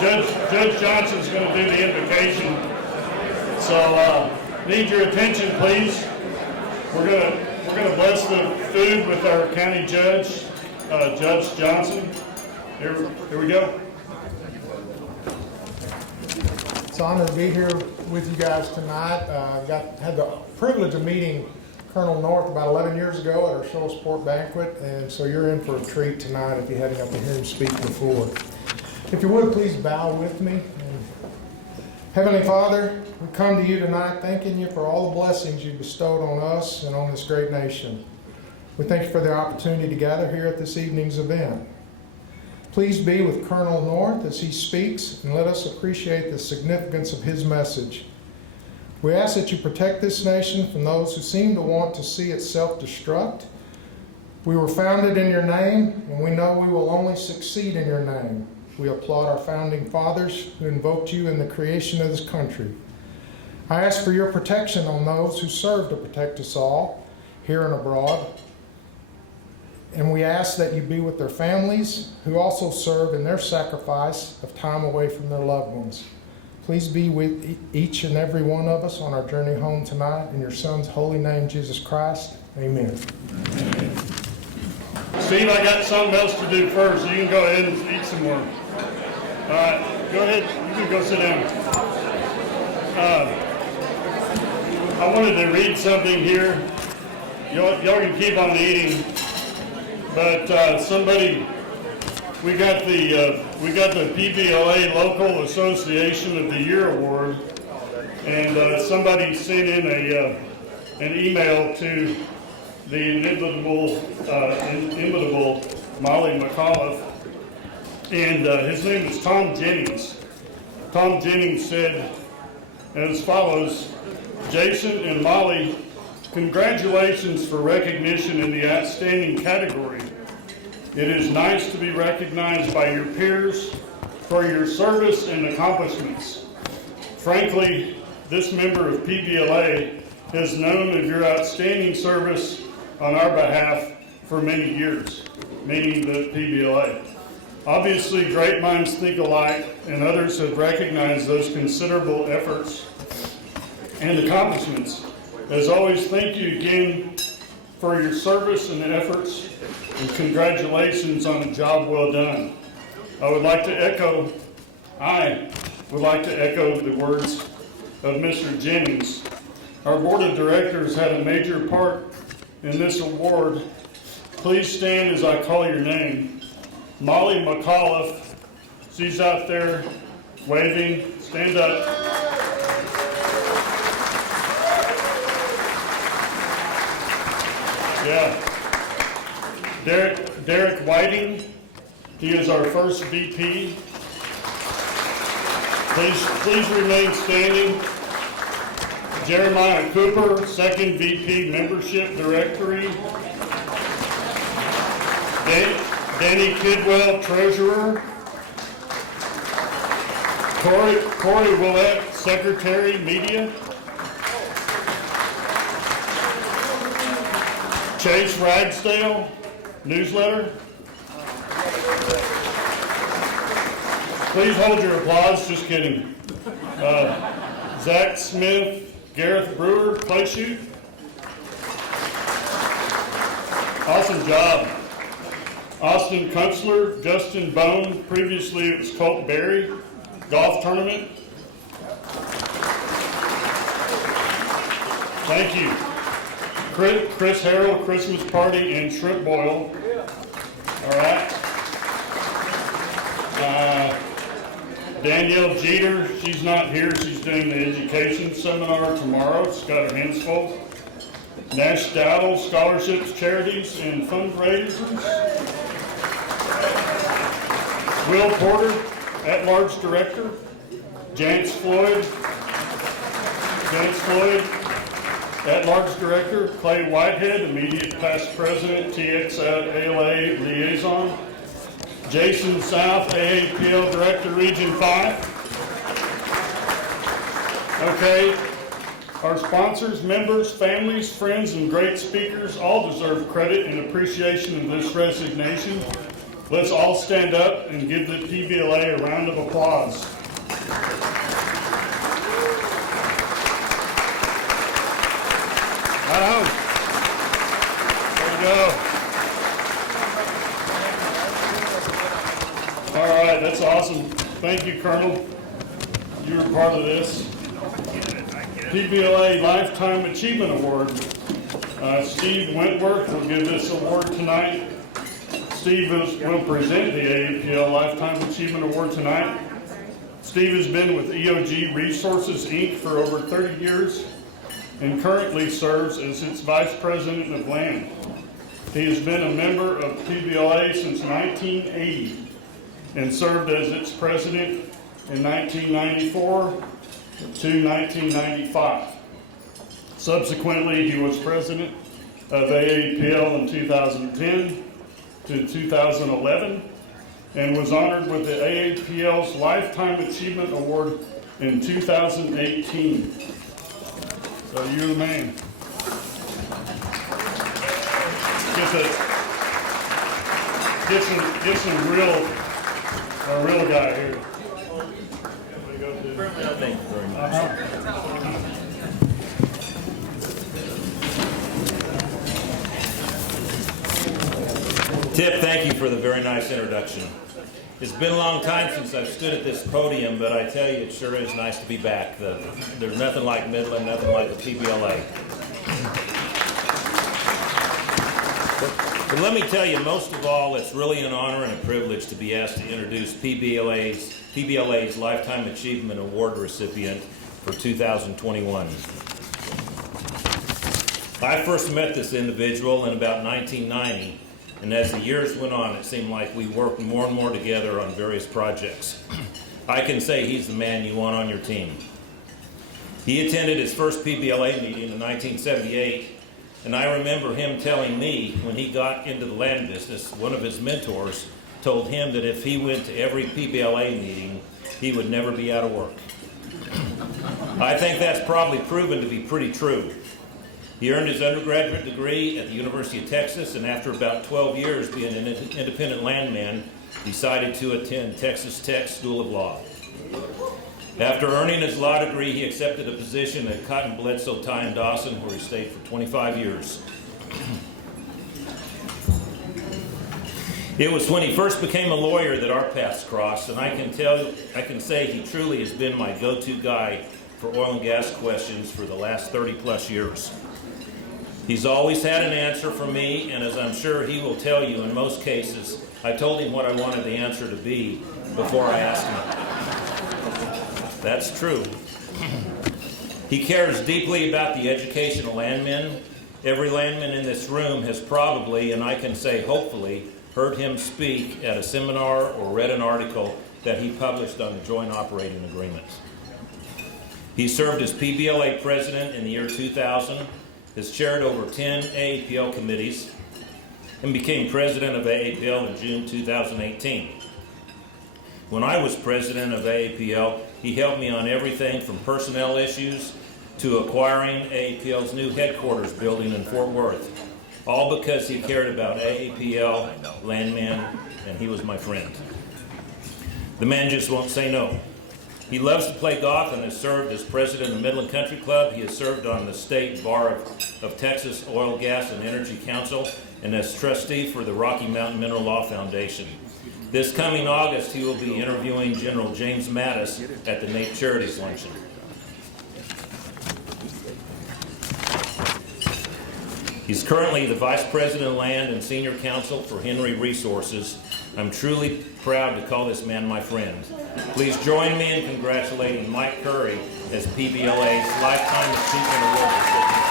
Judge Johnson's going to do the invocation. So need your attention, please. We're gonna bless the food with our county judge, Judge Johnson. Here we go. It's an honor to be here with you guys tonight. Had the privilege of meeting Colonel North about 11 years ago at our Shoal Sport banquet, and so you're in for a treat tonight if you hadn't got to hear him speak before. If you would, please bow with me. Heavenly Father, we come to you tonight thanking you for all the blessings you bestowed on us and on this great nation. We thank you for the opportunity to gather here at this evening's event. Please be with Colonel North as he speaks, and let us appreciate the significance of his message. We ask that you protect this nation from those who seem to want to see it self-destruct. We were founded in your name, and we know we will only succeed in your name. We applaud our founding fathers who invoked you in the creation of this country. I ask for your protection on those who serve to protect us all, here and abroad. And we ask that you be with their families who also serve in their sacrifice of time away from their loved ones. Please be with each and every one of us on our journey home tonight. In your Son's holy name, Jesus Christ, amen. Steve, I got something else to do first. You can go ahead and eat some more. All right, go ahead. You can go sit down. I wanted to read something here. Y'all can keep on eating, but we got the PBLA Local Association of the Year Award, and somebody sent in an email to the inimitable Molly McAuliffe, and his name is Tom Jennings. Tom Jennings said as follows: Jason and Molly, congratulations for recognition in the outstanding category. It is nice to be recognized by your peers for your service and accomplishments. Frankly, this member of PBLA has known of your outstanding service on our behalf for many years, meaning the PBLA. Obviously, great minds think alike, and others have recognized those considerable efforts and accomplishments. As always, thank you again for your service and efforts, and congratulations on a job well done. I would like to echo the words of Mr. Jennings. Our board of directors had a major part in this award. Please stand as I call your name. Molly McAuliffe, she's out there waving. Stand up. Yeah. Derek Whiting, he is our first VP. Please remain standing. Jeremiah Cooper, second VP Membership Directory. Danny Kidwell, Treasurer. Corey Willett, Secretary, Media. Chase Ragsdale, Newsletter. Please hold your applause, just kidding. Zach Smith, Gareth Brewer, Play Shoot. Awesome job. Austin Kunstler, Justin Bone, previously it was Colt Berry, Golf Tournament. Thank you. Chris Harrell, Christmas Party and Shrimp Boil. All right. Danielle Jeter, she's not here. She's doing the education seminar tomorrow. She's got her hands full. Nash Dowdle, Scholarships, Charities, and Fundraisers. Will Porter, At-Large Director. Jance Floyd, At-Large Director. Clay Whitehead, Immediate Past President, TXALA Liaison. Jason South, AAPL Director, Region 5. Okay, our sponsors, members, families, friends, and great speakers all deserve credit and appreciation of this resignation. Let's all stand up and give the PBLA a round of applause. Right on. There you go. All right, that's awesome. Thank you, Colonel. You were part of this. PBLA Lifetime Achievement Award. Steve Wentworth will give this award tonight. Steve will present the AAPL Lifetime Achievement Award tonight. Steve has been with EOG Resources, Inc. for over 30 years and currently serves as its Vice President of Land. He has been a member of PBLA since 1980 and served as its president in 1994 to 1995. Subsequently, he was president of AAPL in 2010 to 2011 and was honored with the AAPL's Lifetime Achievement Award in 2018. So you're the man. Get some real guy here. Thank you very much. Tip, thank you for the very nice introduction. It's been a long time since I've stood at this podium, but I tell you, it sure is nice to be back. There's nothing like Midland, nothing like the PBLA. But let me tell you, most of all, it's really an honor and a privilege to be asked to introduce PBLA's Lifetime Achievement Award recipient for 2021. I first met this individual in about 1990, and as the years went on, it seemed like we worked more and more together on various projects. I can say he's the man you want on your team. He attended his first PBLA meeting in 1978, and I remember him telling me when he got into the land business, one of his mentors told him that if he went to every PBLA meeting, he would never be out of work. I think that's probably proven to be pretty true. He earned his undergraduate degree at the University of Texas, and after about 12 years being an independent landman, decided to attend Texas Tech School of Law. After earning his law degree, he accepted a position at Cotton Bledsoe Tie in Dawson, where he stayed for 25 years. It was when he first became a lawyer that our paths crossed, and I can say he truly has been my go-to guy for oil and gas questions for the last 30 plus years. He's always had an answer for me, and as I'm sure he will tell you, in most cases, I told him what I wanted the answer to be before I asked him. That's true. He cares deeply about the education of landmen. Every landman in this room has probably, and I can say hopefully, heard him speak at a seminar or read an article that he published on the Joint Operating Agreement. He served as PBLA president in the year 2000, has chaired over 10 AAPL committees, and became president of AAPL in June 2018. When I was president of AAPL, he helped me on everything from personnel issues to acquiring AAPL's new headquarters building in Fort Worth, all because he cared about AAPL, landmen, and he was my friend. The man just won't say no. He loves to play golf and has served as president of Midland Country Club. He has served on the State Bar of Texas Oil, Gas, and Energy Council and as trustee for the Rocky Mountain Mineral Law Foundation. This coming August, he will be interviewing General James Mattis at the Nape Charities Luncheon. He's currently the Vice President of Land and Senior Counsel for Henry Resources. I'm truly proud to call this man my friend. Please join me in congratulating Mike Curry as PBLA's Lifetime Achievement Award recipient.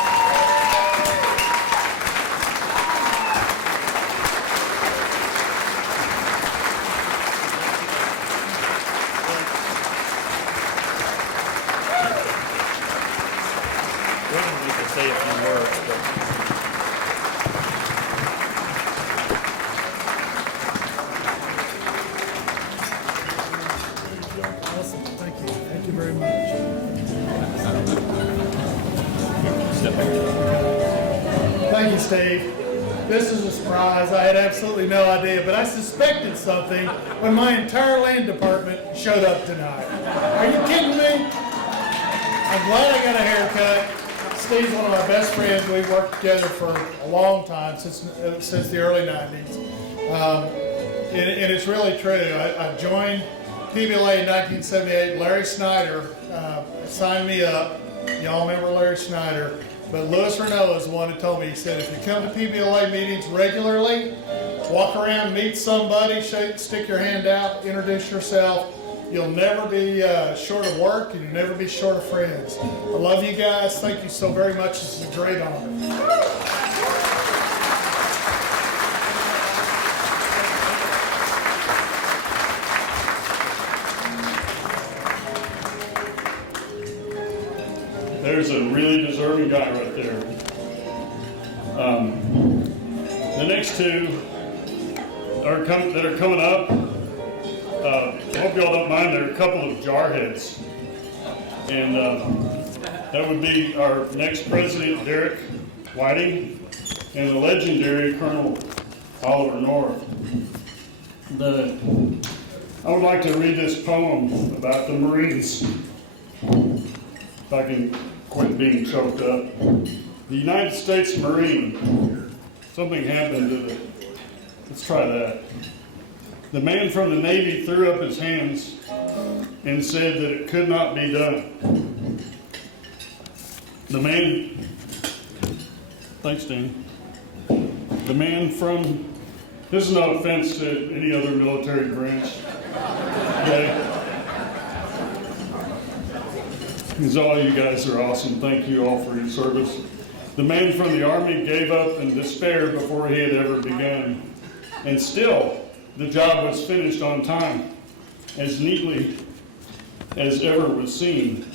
We can say a few words, but Awesome, thank you. Thank you very much. step back. Thank you, Steve. This is a surprise. I had absolutely no idea, but I suspected something when my entire land department showed up tonight. Are you kidding me? I'm glad I got a haircut. Steve's one of my best friends. We've worked together for a long time, since the early 90s. And it's really true. I joined PBLA in 1978. Larry Snyder signed me up. Y'all remember Larry Snyder. But Louis Renault is the one who told me, he said, if you come to PBLA meetings regularly, walk around, meet somebody, stick your hand out, introduce yourself, you'll never be short of work, and you'll never be short of friends. I love you guys. Thank you so very much. This is a great honor. There's a really deserving guy right there. The next two that are coming up, I hope y'all don't mind, they're a couple of jarheads. And that would be our next president, Derek Whiting, and the legendary Colonel Oliver North. I would like to read this poem about the Marines, if I can quit being choked up. The United States Marine. Something happened to the... Let's try that. The man from the Navy threw up his hands and said that it could not be done. The man... Thanks, Dan. The man from... This is no offense to any other military branch. Okay? Because all you guys are awesome. Thank you all for your service. The man from the Army gave up in despair before he had ever begun. And still, the job was finished on time, as neatly as ever was seen.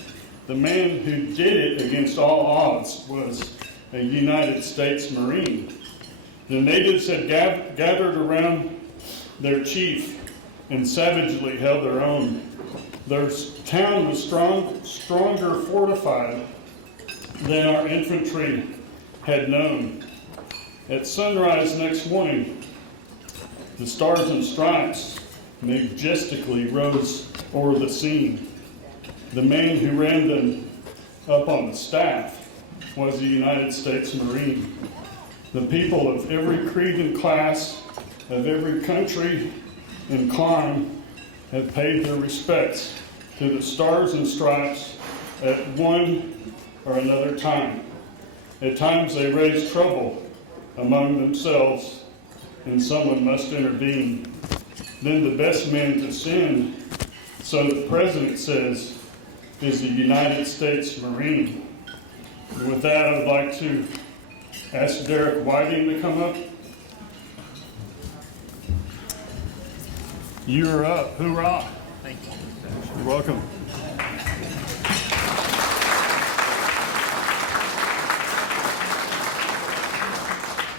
The man who did it against all odds was a United States Marine. The natives had gathered around their chief and savagely held their own. Their town was stronger fortified than our infantry had known. At sunrise next morning, the stars and stripes majestically rose over the scene. The man who ran them up on the staff was a United States Marine. The people of every creed and class, of every country and clime, have paid their respects to the stars and stripes at one or another time. At times they raise trouble among themselves, and someone must intervene. Then the best man to send, so the president says, is the United States Marine. And with that, I would like to ask Derek Whiting to come up. You're up. Hoorah. Thank you. You're welcome.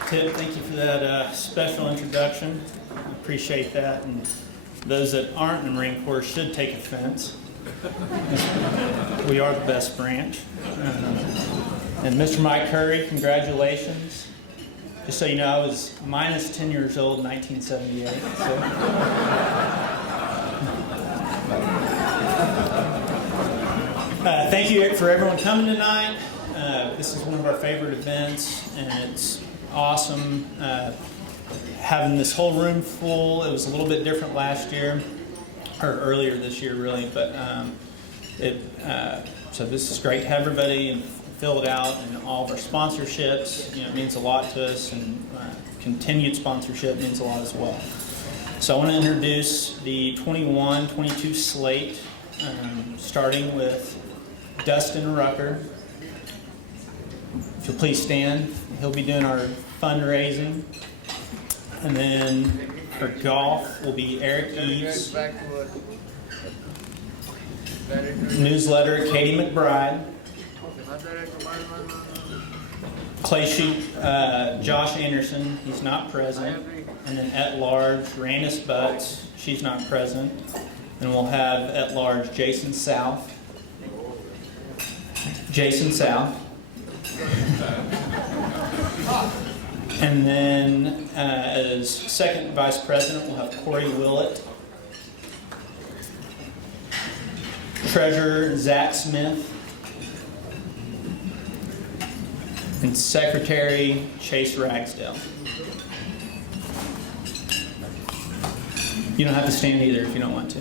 Tip, thank you for that special introduction. I appreciate that. And those that aren't in the Marine Corps should take offense. We are the best branch. And Mr. Mike Curry, congratulations. Just so you know, I was minus 10 years old in 1978. Thank you for everyone coming tonight. This is one of our favorite events, and it's awesome having this whole room full. It was a little bit different last year, or earlier this year, really. But so this is great to have everybody fill it out, and all of our sponsorships. You know, it means a lot to us, and continued sponsorship means a lot as well. So I want to introduce the 21-22 slate, starting with Dustin Rucker. If you'll please stand, he'll be doing our fundraising. And then for golf will be Eric Eads. Newsletter, Katie McBride. Clay shoot, Josh Anderson, he's not present. And then at large, Randis Butts, she's not present. And we'll have at large Jason South. And then as second vice president, we'll have Corey Willett. Treasurer, Zach Smith. And secretary, Chase Ragsdale. You don't have to stand either if you don't want to.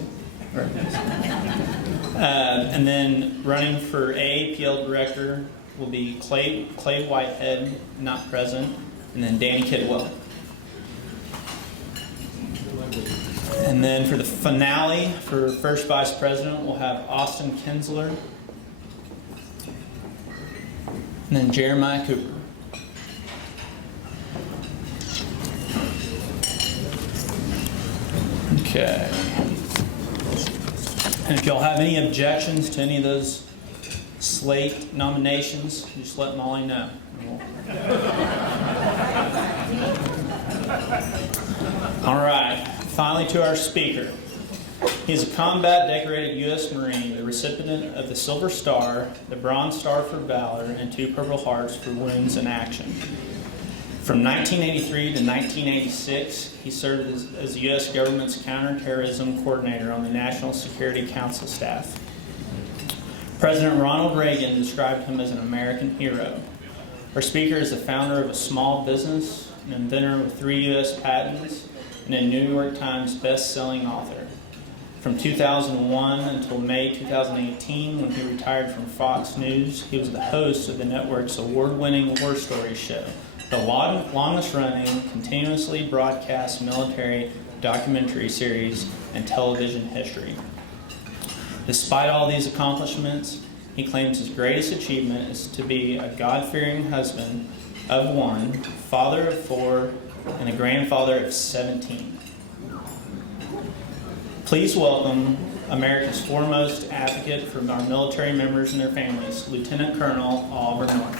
And then running for AAPL director will be Clay Whitehead, not present, and then Danny Kidwell. And then for the finale, for first vice president, we'll have Austin Kinsler, and then Jeremiah Cooper. Okay. And if y'all have any objections to any of those slate nominations, just let Molly know. All right. Finally, to our speaker. He is a combat decorated U.S. Marine, the recipient of the Silver Star, the Bronze Star for Valor, and 2 Purple Hearts for wounds in action. From 1983 to 1986, he served as the U.S. government's counterterrorism coordinator on the National Security Council staff. President Ronald Reagan described him as an American hero. Our speaker is the founder of a small business, an inventor with 3 U.S. patents, and a New York Times best-selling author. From 2001 until May 2018, when he retired from Fox News, he was the host of the network's award-winning War Stories show, the longest-running, continuously broadcast military documentary series in television history. Despite all these accomplishments, he claims his greatest achievement is to be a God-fearing husband of 1, father of 4, and a grandfather of 17. Please welcome America's foremost advocate for our military members and their families, Lieutenant Colonel Oliver North.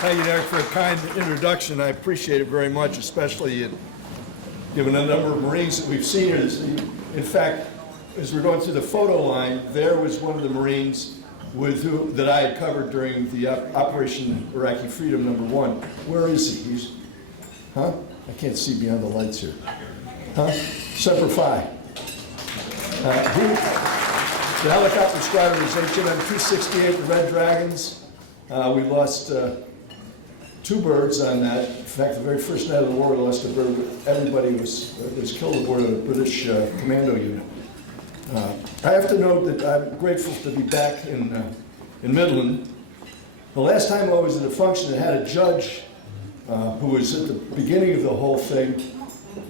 Thank you, Derek, for a kind introduction. I appreciate it very much, especially given the number of Marines that we've seen here. In fact, as we're going through the photo line, there was one of the Marines that I had covered during the Operation Iraqi Freedom #1. Where is he? I can't see beyond the lights here. Semper Fi. The helicopter squadron is HMM 268, the Red Dragons. We lost 2 birds on that. In fact, the very first night of the war, we lost a bird. Everybody was killed aboard a British commando unit. I have to note that I'm grateful to be back in Midland. The last time I was at a function that had a judge who was at the beginning of the whole thing,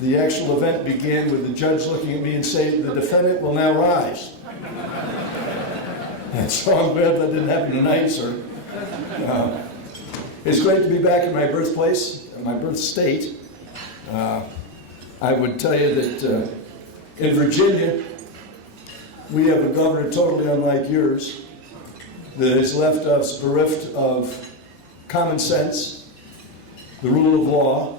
the actual event began with the judge looking at me and saying, "The defendant will now rise." And so I'm glad that didn't happen tonight, sir. It's great to be back in my birthplace, my birth state. I would tell you that in Virginia, we have a governor totally unlike yours that has left us bereft of common sense, the rule of law,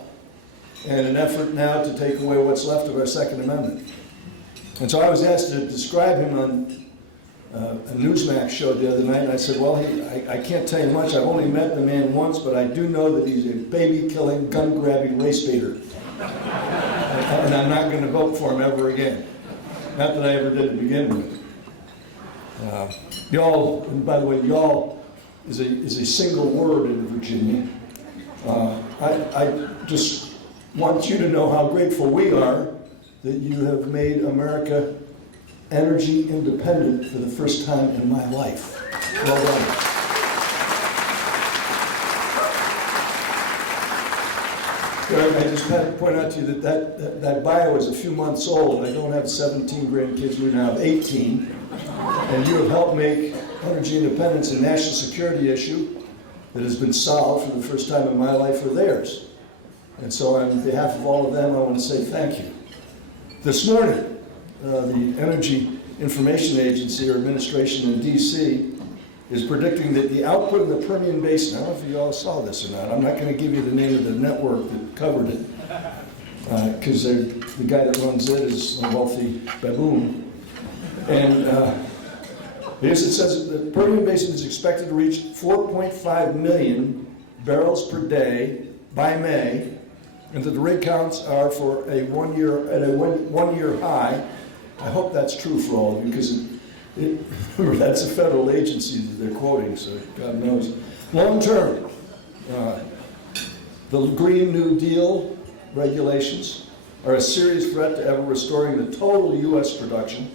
and an effort now to take away what's left of our Second Amendment. And so I was asked to describe him on a Newsmax show the other night, and I said, well, I can't tell you much. I've only met the man once, but I do know that he's a baby-killing, gun-grabbing race baiter. And I'm not going to vote for him ever again. Not that I ever did to begin with. Y'all, and by the way, y'all is a single word in Virginia. I just want you to know how grateful we are that you have made America energy independent for the first time in my life. Well done. Eric, I just had to point out to you that bio is a few months old. I don't have 17 grandkids, we now have 18. And you have helped make energy independence a national security issue that has been solved for the first time in my life or theirs. And so on behalf of all of them, I want to say thank you. This morning, the Energy Information Agency or administration in D.C. is predicting that the output of the Permian Basin, I don't know if you all saw this or not, I'm not going to give you the name of the network that covered it, because the guy that runs it is a wealthy baboon. And here's it says that the Permian Basin is expected to reach 4.5 million barrels per day by May, and that the rig counts are for a one-year high. I hope that's true for all of you, because remember, that's a federal agency that they're quoting, so God knows. Long term, the Green New Deal regulations are a serious threat to ever restoring the total U.S. production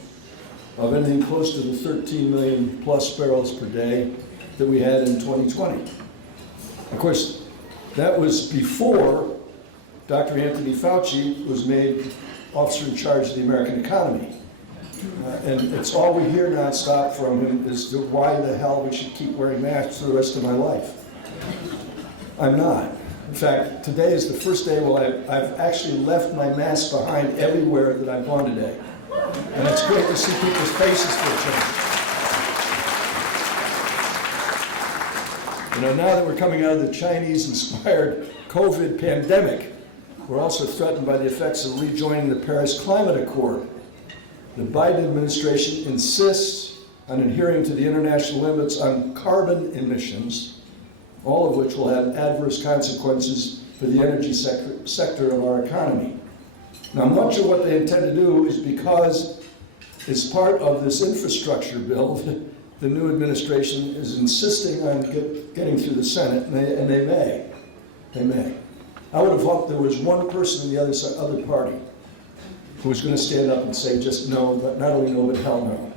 of anything close to the 13 million plus barrels per day that we had in 2020. Of course, that was before Dr. Anthony Fauci was made officer in charge of the American economy. And it's all we hear nonstop from him is why the hell we should keep wearing masks for the rest of my life. I'm not. In fact, today is the first day I've actually left my mask behind everywhere that I've gone today. And it's great to see people's faces for a change. You know, now that we're coming out of the Chinese-inspired COVID pandemic, we're also threatened by the effects of rejoining the Paris Climate Accord. The Biden administration insists on adhering to the international limits on carbon emissions, all of which will have adverse consequences for the energy sector of our economy. Now, much of what they intend to do is because it's part of this infrastructure bill that the new administration is insisting on getting through the Senate, and they may. They may. I would have hoped there was one person in the other party who was going to stand up and say just no, but not only no, but hell no.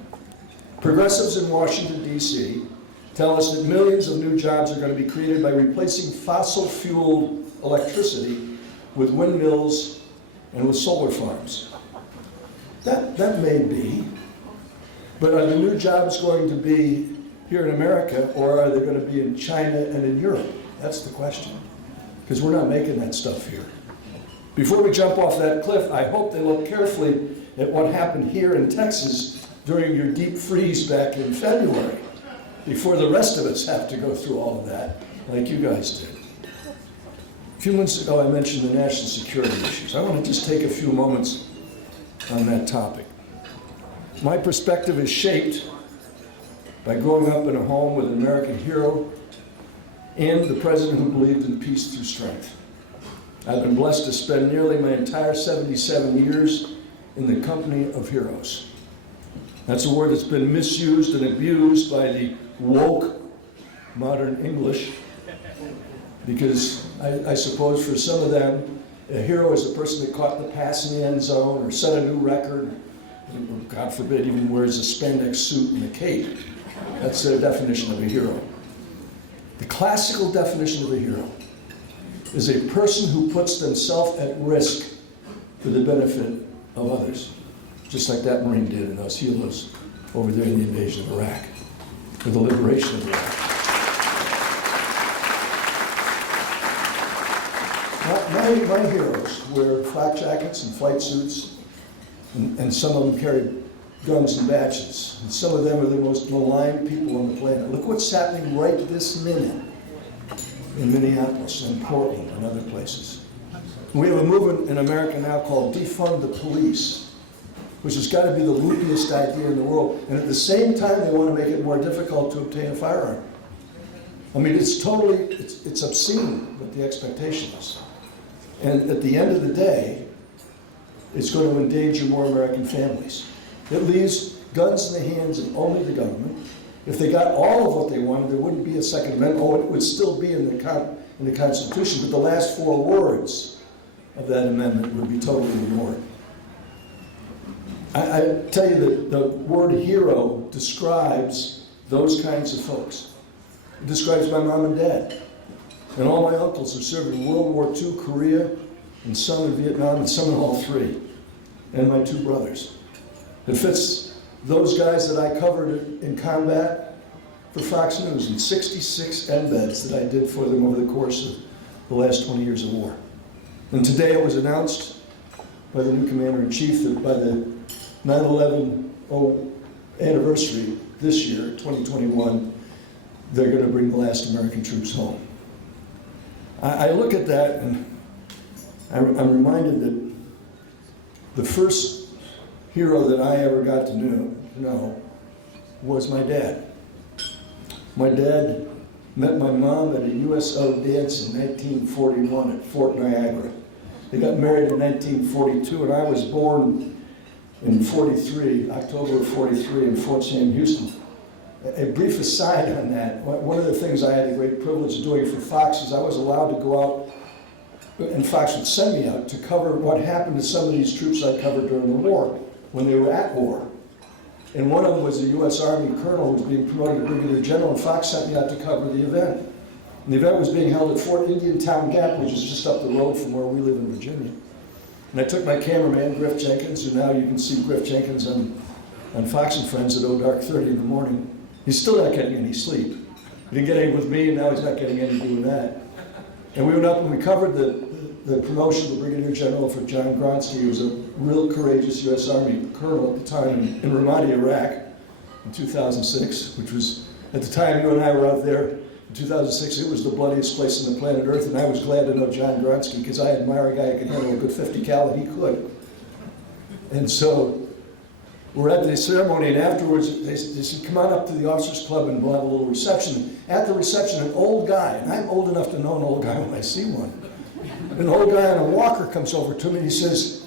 Progressives in Washington, D.C. tell us that millions of new jobs are going to be created by replacing fossil-fueled electricity with windmills and with solar farms. That may be, but are the new jobs going to be here in America, or are they going to be in China and in Europe? That's the question, because we're not making that stuff here. Before we jump off that cliff, I hope they look carefully at what happened here in Texas during your deep freeze back in February, before the rest of us have to go through all of that, like you guys did. A few months ago, I mentioned the national security issues. I want to just take a few moments on that topic. My perspective is shaped by growing up in a home with an American hero and the president who believed in peace through strength. I've been blessed to spend nearly my entire 77 years in the company of heroes. That's a word that's been misused and abused by the woke modern English, because I suppose for some of them, a hero is a person that caught the pass in the end zone or set a new record, and God forbid even wears a spandex suit and a cape. That's their definition of a hero. The classical definition of a hero is a person who puts themselves at risk for the benefit of others, just like that Marine did in those heroes over there in the invasion of Iraq, for the liberation of Iraq. My heroes wear flak jackets and flight suits, and some of them carry guns and badges, and some of them are the most maligned people on the planet. Look what's happening right this minute in Minneapolis and Portland and other places. We have a movement in America now called Defund the Police, which has got to be the loopiest idea in the world. And at the same time, they want to make it more difficult to obtain a firearm. I mean, it's obscene what the expectation is. And at the end of the day, it's going to endanger more American families. It leaves guns in the hands of only the government. If they got all of what they wanted, there wouldn't be a Second Amendment. Oh, it would still be in the Constitution, but the last 4 words of that amendment would be totally ignored. I tell you that the word hero describes those kinds of folks. It describes my mom and dad. And all my uncles who served in World War II, Korea, and some in Vietnam, and some in all 3. And my 2 brothers. It fits those guys that I covered in combat for Fox News in 66 embeds that I did for them over the course of the last 20 years of war. And today it was announced by the new Commander-in-Chief that by the 9/11 anniversary this year, 2021, they're going to bring the last American troops home. I look at that and I'm reminded that the first hero that I ever got to know was my dad. My dad met my mom at a USO dance in 1941 at Fort Niagara. They got married in 1942, and I was born in 43, October of 43, in Fort Sam Houston. A brief aside on that, one of the things I had the great privilege of doing for Fox is I was allowed to go out, and Fox would send me out to cover what happened to some of these troops I covered during the war, when they were at war. And one of them was a U.S. Army colonel who was being promoted to brigadier general, and Fox sent me out to cover the event. And the event was being held at Fort Indiantown Gap, which is just up the road from where we live in Virginia. And I took my cameraman, Griff Jenkins, who now you can see Griff Jenkins on Fox and Friends at dark 30 in the morning. He's still not getting any sleep. He didn't get any with me, and now he's not getting any doing that. And we went up and we covered the promotion of Brigadier General for John Gronsky, who was a real courageous U.S. Army colonel at the time in Ramadi, Iraq, in 2006, which was, at the time you and I were out there, in 2006, it was the bloodiest place on the planet Earth, and I was glad to know John Gronsky, because I admire a guy who could handle a good 50 cal, and he could. And so, we're at the ceremony, and afterwards, they said, come on up to the officers club and we'll have a little reception. At the reception, an old guy, and I'm old enough to know an old guy when I see one. An old guy on a walker comes over to me and he says,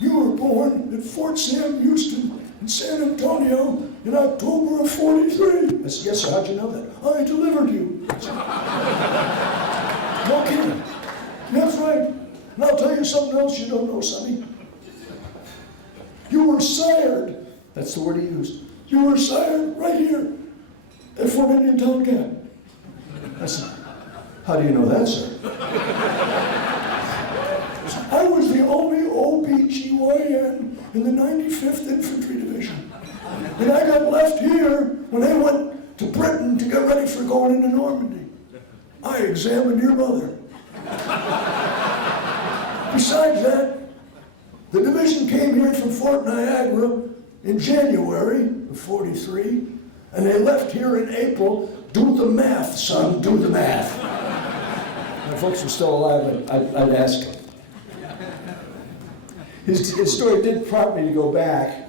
"You were born at Fort Sam Houston in San Antonio in October of 43. I said, "Yes, sir. How'd you know that?" "I delivered you." No kidding. That's right. And I'll tell you something else you don't know, Sonny. You were sired. That's the word he used. You were sired right here at Fort Indiantown Gap. I said, "How do you know that, sir?" "I was the only OBGYN in the 95th Infantry Division. And I got left here when they went to Britain to get ready for going into Normandy. I examined your mother. Besides that, the division came here from Fort Niagara in January of 43, and they left here in April. Do the math, son, do the math." If folks were still alive, I'd ask him. His story did prompt me to go back.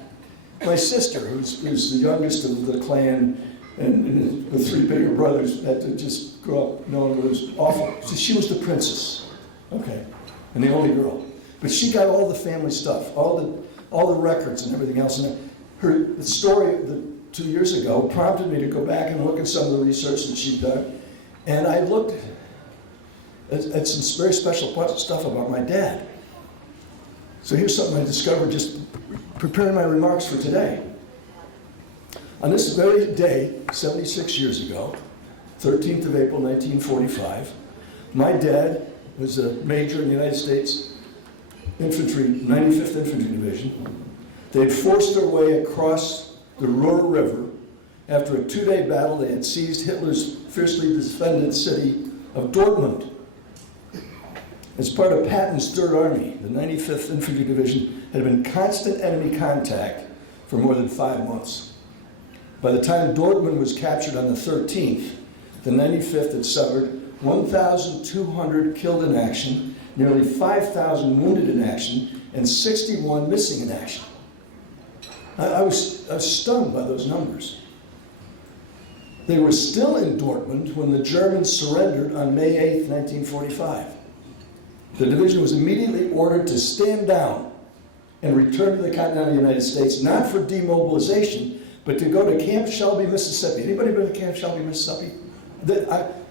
My sister, who's the youngest of the clan, and with three bigger brothers, had to just grow up knowing it was awful. She was the princess, okay, and the only girl. But she got all the family stuff, all the records and everything else. And the story 2 years ago prompted me to go back and look at some of the research that she'd done. And I looked at some very special stuff about my dad. So here's something I discovered just preparing my remarks for today. On this very day, 76 years ago, 13th of April, 1945, my dad was a major in the United States Infantry, 95th Infantry Division. They'd forced their way across the Ruhr River. After a 2-day battle, they had seized Hitler's fiercely defended city of Dortmund. As part of Patton's Third Army, the 95th Infantry Division had been in constant enemy contact for more than 5 months. By the time Dortmund was captured on the 13th, the 95th had suffered 1,200 killed in action, nearly 5,000 wounded in action, and 61 missing in action. I was stunned by those numbers. They were still in Dortmund when the Germans surrendered on May 8th, 1945. The division was immediately ordered to stand down and return to the continental United States, not for demobilization, but to go to Camp Shelby, Mississippi. Anybody been to Camp Shelby, Mississippi?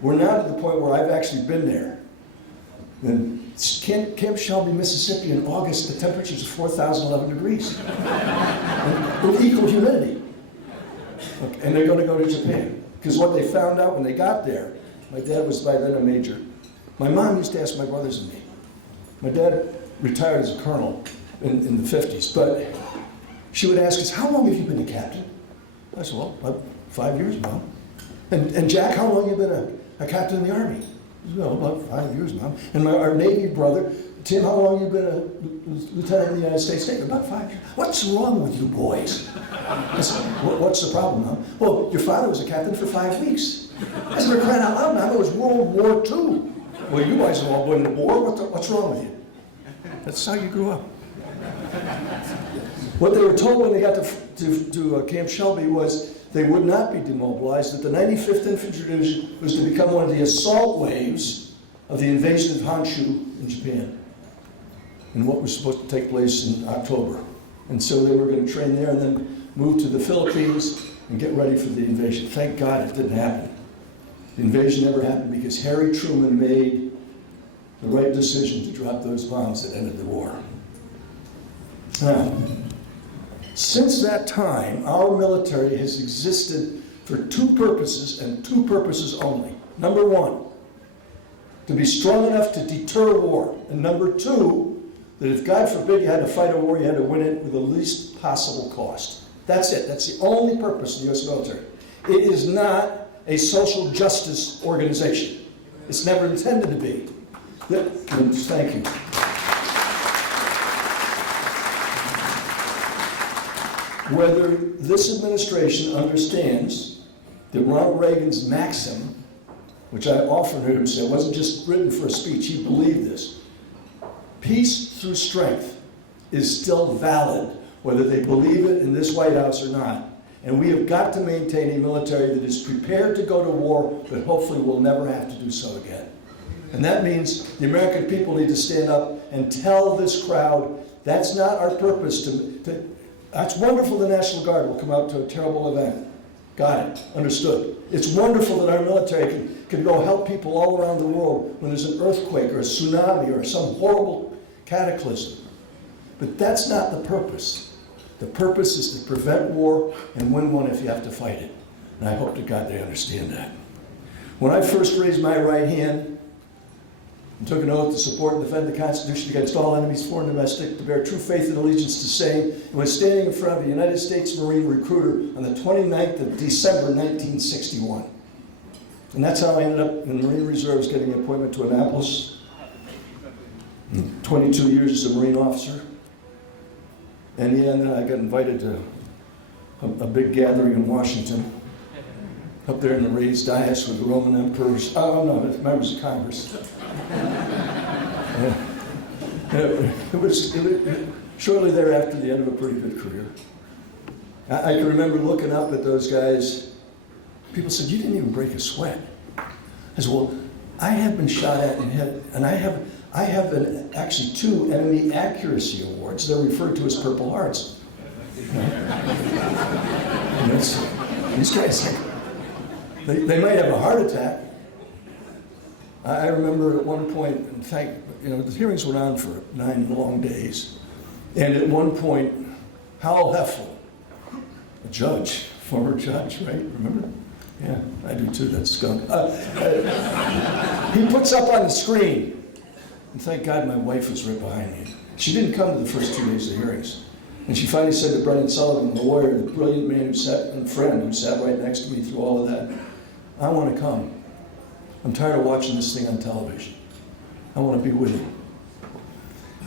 We're now to the point where I've actually been there. And Camp Shelby, Mississippi in August, the temperatures are 4,011 degrees. With equal humidity. Okay, and they're going to go to Japan. Because what they found out when they got there, my dad was by then a major. My mom used to ask my brothers and me. My dad retired as a colonel in the 50s, but she would ask us, "How long have you been a captain?" I said, "Well, about 5 years, Mom." And Jack, "How long have you been a captain in the Army?" "Well, about 5 years, Mom." And our Navy brother Tim, how long you been a lieutenant in the United States Navy? About 5 years. What's wrong with you boys? I said, what's the problem, huh? Well, your father was a captain for 5 weeks. I said, we're crying out loud now, it was World War II. Well, you guys have all been in the war, what's wrong with you? That's how you grew up. What they were told when they got to Camp Shelby was they would not be demobilized, that the 95th Infantry Division was to become one of the assault waves of the invasion of Honshu in Japan, and what was supposed to take place in October. And so they were going to train there and then move to the Philippines and get ready for the invasion. Thank God it didn't happen. The invasion never happened because Harry Truman made the right decision to drop those bombs that ended the war. Now, since that time, our military has existed for two purposes and two purposes only. Number one, to be strong enough to deter war. And number two, that if God forbid you had to fight a war, you had to win it with the least possible cost. That's it. That's the only purpose of the U.S. military. It is not a social justice organization. It's never intended to be. Thank you. Whether this administration understands that Ronald Reagan's maxim, which I often heard him say, it wasn't just written for a speech, he believed this. Peace through strength is still valid, whether they believe it in this White House or not. And we have got to maintain a military that is prepared to go to war, but hopefully will never have to do so again. And that means the American people need to stand up and tell this crowd, that's not our purpose. That's wonderful the National Guard will come out to a terrible event. Got it, understood. It's wonderful that our military can go help people all around the world when there's an earthquake or a tsunami or some horrible cataclysm. But that's not the purpose. The purpose is to prevent war and win one if you have to fight it. And I hope to God they understand that. When I first raised my right hand and took an oath to support and defend the Constitution against all enemies, foreign and domestic, to bear true faith and allegiance to same, and was standing in front of a United States Marine recruiter on the 29th of December, 1961. And that's how I ended up in the Marine Reserves, getting an appointment to Annapolis. 22 years as a Marine officer. And yeah, and then I got invited to a big gathering in Washington, up there in the raised dais with the Roman emperors. Oh no, members of Congress. It was shortly thereafter the end of a pretty good career. I can remember looking up at those guys. People said, "You didn't even break a sweat." I said, "Well, I have been shot at and hit, and I have actually 2 enemy accuracy awards. They're referred to as Purple Hearts." And these guys, they might have a heart attack. I remember at one point, in fact, the hearings went on for 9 long days, and at one point, Howell Heflin, a judge, former judge, right? Remember? Yeah, I do too. That skunk. He puts up on the screen, and thank God my wife was right behind me. She didn't come to the first 2 days of the hearings, and she finally said to Brendan Sullivan, the lawyer, the brilliant man and friend who sat right next to me through all of that, "I want to come. I'm tired of watching this thing on television. I want to be with you."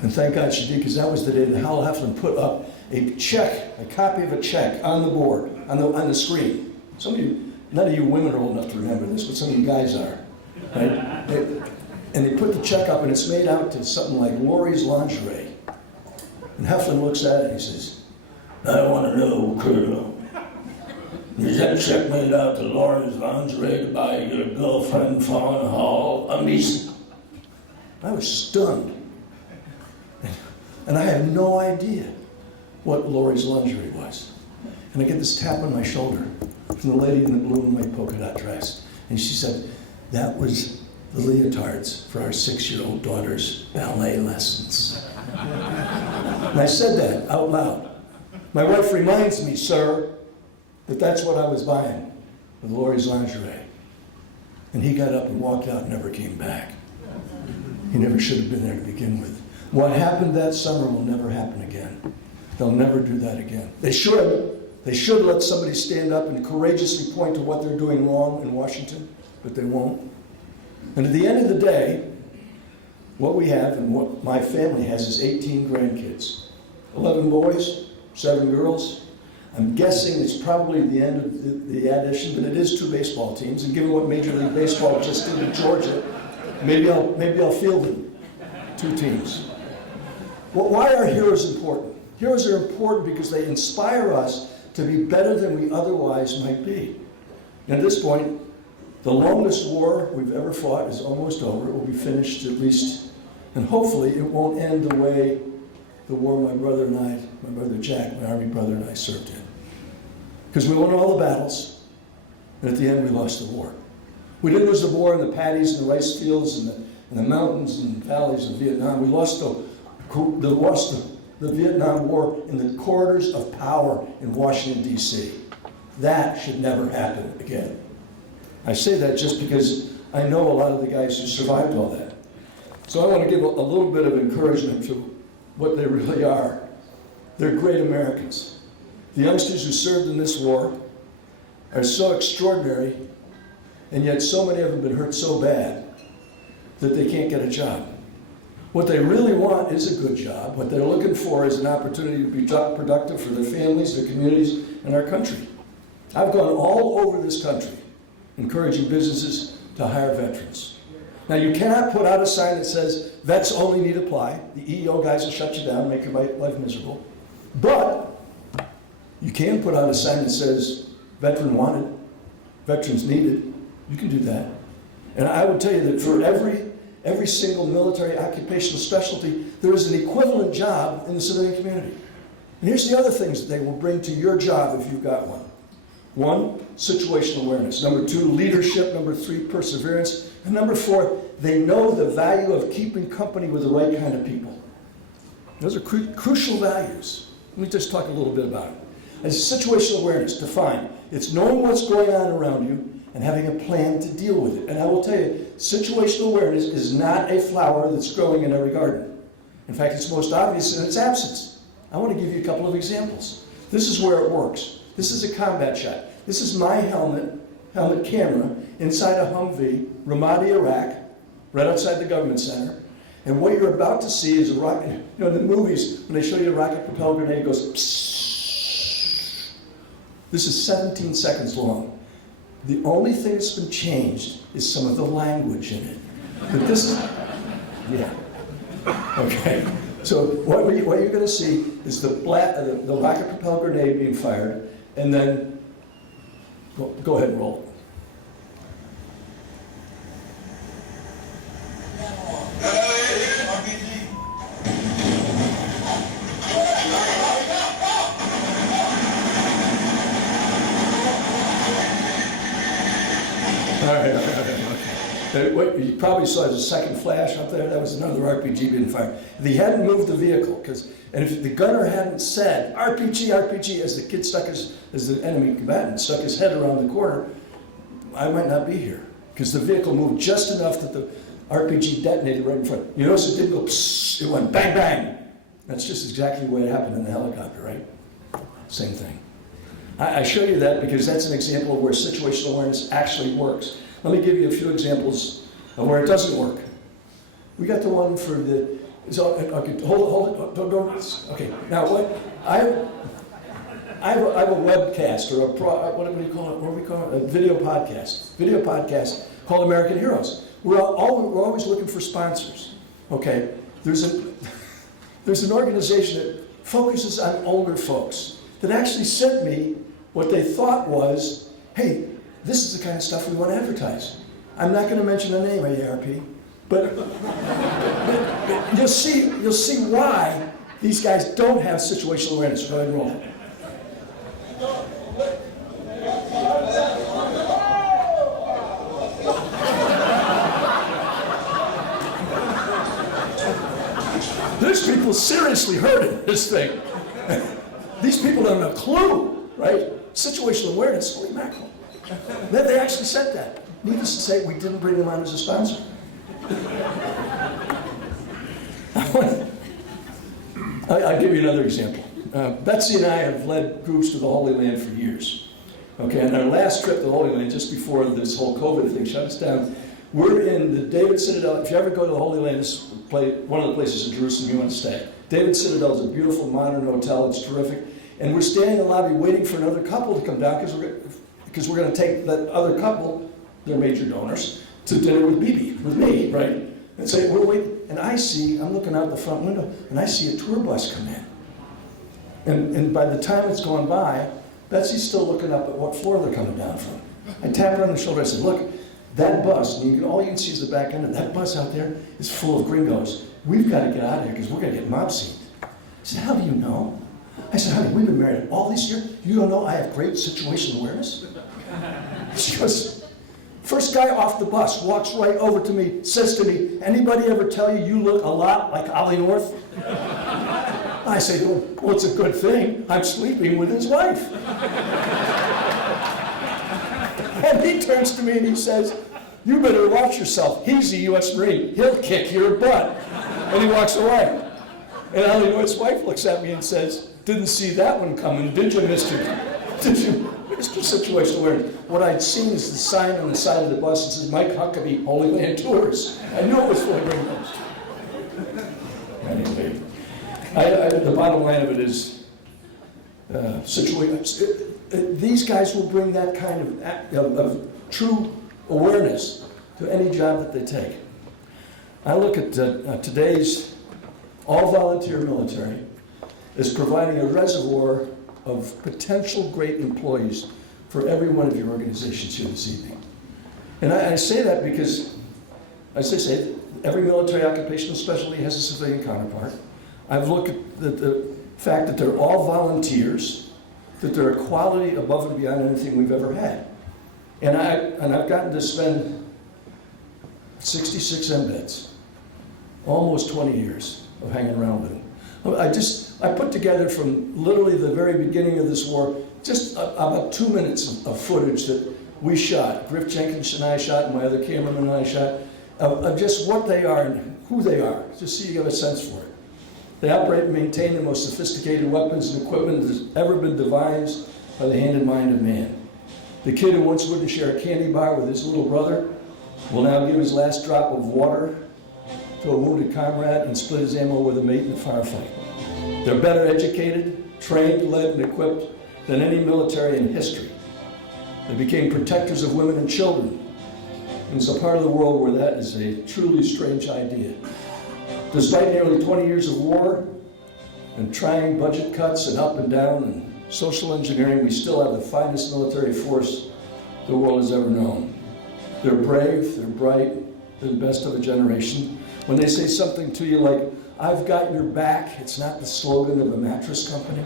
And thank God she did, because that was the day that Howell Heflin put up a check, a copy of a check on the board, on the screen. Some of you, none of you women are old enough to remember this, but some of you guys are. Right? And they put the check up, and it's made out to something like Lori's Lingerie. And Heflin looks at it and he says, "I want to know, Colonel, is that check made out to Lori's Lingerie to buy your girlfriend Fawn Hall undies?" I was stunned. And I had no idea what Lori's Lingerie was. And I get this tap on my shoulder from the lady in the blue and white polka dot dress. And she said, "That was the leotards for our 6-year-old daughter's ballet lessons." And I said that out loud. My wife reminds me, "Sir, that that's what I was buying with Lori's Lingerie." And he got up and walked out and never came back. He never should have been there to begin with. What happened that summer will never happen again. They'll never do that again. They should. They should let somebody stand up and courageously point to what they're doing wrong in Washington, but they won't. And at the end of the day, what we have and what my family has is 18 grandkids. 11 boys, 7 girls. I'm guessing it's probably the end of the addition, but it is 2 baseball teams. And given what Major League Baseball just did in Georgia, maybe I'll field them. 2 teams. Well, why are heroes important? Heroes are important because they inspire us to be better than we otherwise might be. And at this point, the longest war we've ever fought is almost over. It will be finished at least, and hopefully it won't end the way the war my brother Jack, my Army brother and I served in. Because we won all the battles, and at the end we lost the war. We didn't lose the war in the paddies and the rice fields and the mountains and valleys of Vietnam. We lost the Vietnam War in the corridors of power in Washington, D.C. That should never happen again. I say that just because I know a lot of the guys who survived all that. So I want to give a little bit of encouragement to what they really are. They're great Americans. The youngsters who served in this war are so extraordinary, and yet so many of them have been hurt so bad that they can't get a job. What they really want is a good job. What they're looking for is an opportunity to be productive for their families, their communities, and our country. I've gone all over this country encouraging businesses to hire veterans. Now, you cannot put out a sign that says, vets only need apply. The EEO guys will shut you down and make your life miserable. But you can put out a sign that says, veteran wanted, veterans needed. You can do that. And I would tell you that for every single military occupational specialty, there is an equivalent job in the civilian community. And here's the other things that they will bring to your job if you've got one. 1, situational awareness. Number 2, leadership. Number 3, perseverance. And number 4, they know the value of keeping company with the right kind of people. Those are crucial values. Let me just talk a little bit about it. As situational awareness, defined, it's knowing what's going on around you and having a plan to deal with it. And I will tell you, situational awareness is not a flower that's growing in every garden. In fact, it's most obvious in its absence. I want to give you a couple of examples. This is where it works. This is a combat shot. This is my helmet camera inside a Humvee, Ramadi, Iraq, right outside the government center. And what you're about to see is a rocket. You know, in the movies, when they show you a rocket propelled grenade, it goes psst. This is 17 seconds long. The only thing that's been changed is some of the language in it. But this is, yeah. Okay. So what you're going to see is the rocket propelled grenade being fired, and then go ahead and roll it. All right, okay. What you probably saw is a second flash up there. That was another RPG being fired. If he hadn't moved the vehicle, and if the gunner hadn't said RPG, RPG, as the kid as the enemy combatant stuck his head around the corner, I might not be here because the vehicle moved just enough that the RPG detonated right in front. You notice it didn't go psst, it went bang, bang. That's just exactly the way it happened in the helicopter, right? Same thing. I show you that because that's an example of where situational awareness actually works. Let me give you a few examples of where it doesn't work. We got the one for the, okay, hold it, don't, okay. Now what, I have a webcast or what do you call it? What do we call it? A video podcast called American Heroes. We're always looking for sponsors. Okay, there's an organization that focuses on older folks that actually sent me what they thought was, hey, this is the kind of stuff we want to advertise. I'm not going to mention the name AARP, but you'll see why these guys don't have situational awareness. Go ahead and roll. There's people seriously hurting this thing. These people don't have a clue, right? Situational awareness, holy mackerel. Then they actually said that. Needless to say, we didn't bring them on as a sponsor. I'll give you another example. Betsy and I have led groups to the Holy Land for years. Okay, and our last trip to the Holy Land, just before this whole COVID thing shut us down, We're in the David Citadel. If you ever go to the Holy Land, this is one of the places in Jerusalem you want to stay. David Citadel is a beautiful modern hotel. It's terrific. And we're standing in the lobby waiting for another couple to come down because we're going to take that other couple, they're major donors, to dinner with Bibi, with me, right? And say, we're waiting. And I'm looking out the front window, and I see a tour bus come in. And by the time it's gone by, Betsy's still looking up at what floor they're coming down from. I tap her on the shoulder. I said, look, that bus, and all you can see is the back end of that bus out there is full of gringos. We've got to get out of here because we're going to get mob seen. I said, how do you know? I said, honey, we've been married all these years. You don't know I have great situational awareness? She goes, first guy off the bus walks right over to me, says to me, anybody ever tell you you look a lot like Ollie North? I say, well, it's a good thing. I'm sleeping with his wife. And he turns to me and he says, you better watch yourself. He's a U.S. Marine. He'll kick your butt. And he walks away. And Ollie North's wife looks at me and says, didn't see that one coming, did you, Mr. Situational Awareness? What I'd seen is the sign on the side of the bus that says, Mike Huckabee, Holy Land Tours. I knew it was full of gringos. Anyway, the bottom line of it is, these guys will bring that kind of true awareness to any job that they take. I look at today's all-volunteer military as providing a reservoir of potential great employees for every one of your organizations here this evening. And I say that because, as I say, every military occupational specialty has a civilian counterpart. I've looked at the fact that they're all volunteers, that they're a quality above and beyond anything we've ever had. And I've gotten to spend 66 embeds, almost 20 years of hanging around with them. I put together from literally the very beginning of this war, just about 2 minutes of footage that we shot. Griff Jenkins and I shot, and my other cameraman and I shot, of just what they are and who they are, just so you get a sense for it. They operate and maintain the most sophisticated weapons and equipment that has ever been devised by the hand and mind of man. The kid who once wouldn't share a candy bar with his little brother will now give his last drop of water to a wounded comrade and split his ammo with a mate in a firefight. They're better educated, trained, led, and equipped than any military in history. They became protectors of women and children. And it's a part of the world where that is a truly strange idea. Despite nearly 20 years of war and trying budget cuts and up and down and social engineering, we still have the finest military force the world has ever known. They're brave, they're bright, they're the best of a generation. When they say something to you like, I've got your back, it's not the slogan of a mattress company.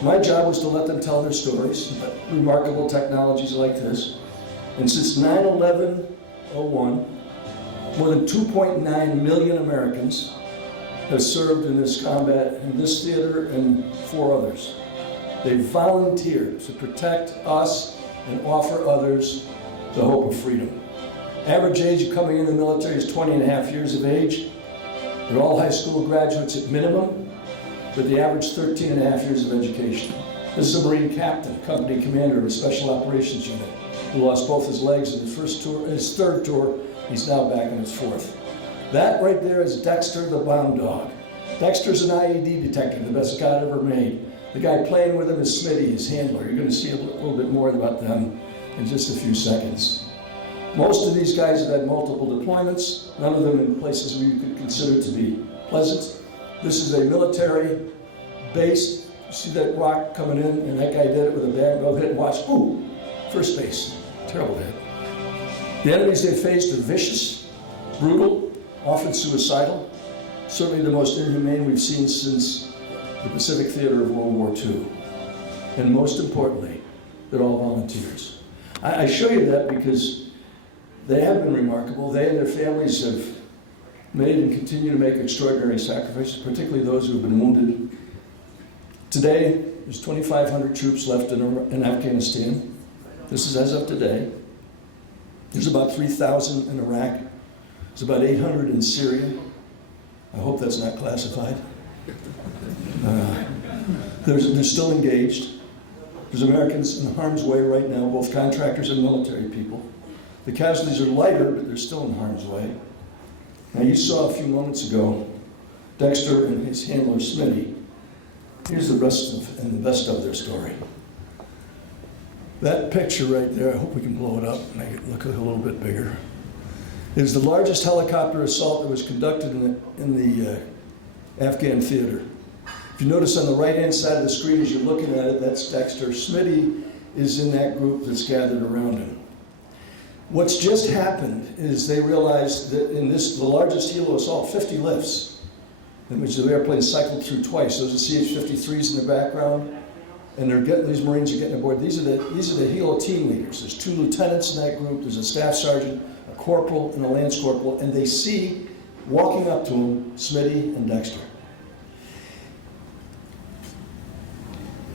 My job was to let them tell their stories about remarkable technologies like this. And since 9/11/01, more than 2.9 million Americans have served in this combat, in this theater, and 4 others. They volunteered to protect us and offer others the hope of freedom. Average age of coming in the military is 20 and a half years of age. They're all high school graduates at minimum, with the average 13 and a half years of education. This is a Marine captain, company commander of a special operations unit, who lost both his legs in his third tour. He's now back in his 4th. That right there is Dexter the bomb dog. Dexter's an IED detective, the best God ever made. The guy playing with him is Smitty, his handler. You're going to see a little bit more about them in just a few seconds. Most of these guys have had multiple deployments, none of them in places where you could consider to be pleasant. This is a military base. You see that rock coming in, and that guy did it with a bag. Go ahead and watch. Ooh, first base. Terrible hit. The enemies they faced are vicious, brutal, often suicidal, certainly the most inhumane we've seen since the Pacific Theater of World War II. And most importantly, they're all volunteers. I show you that because they have been remarkable. They and their families have made and continue to make extraordinary sacrifices, particularly those who have been wounded. Today, there's 2,500 troops left in Afghanistan. This is as of today. There's about 3,000 in Iraq. There's about 800 in Syria. I hope that's not classified. They're still engaged. There's Americans in harm's way right now, both contractors and military people. The casualties are lighter, but they're still in harm's way. Now, you saw a few moments ago Dexter and his handler, Smitty. Here's the rest of and the best of their story. That picture right there, I hope we can blow it up, make it look a little bit bigger, is the largest helicopter assault that was conducted in the Afghan theater. If you notice on the right-hand side of the screen as you're looking at it, that's Dexter. Smitty is in that group that's gathered around him. What's just happened is they realized that in the largest helo assault, 50 lifts, in which the airplane cycled through twice. Those are CH-53s in the background, and these Marines are getting aboard. These are the helo team leaders. There's 2 lieutenants in that group. There's a staff sergeant, a corporal, and a lance corporal, and they see walking up to them Smitty and Dexter.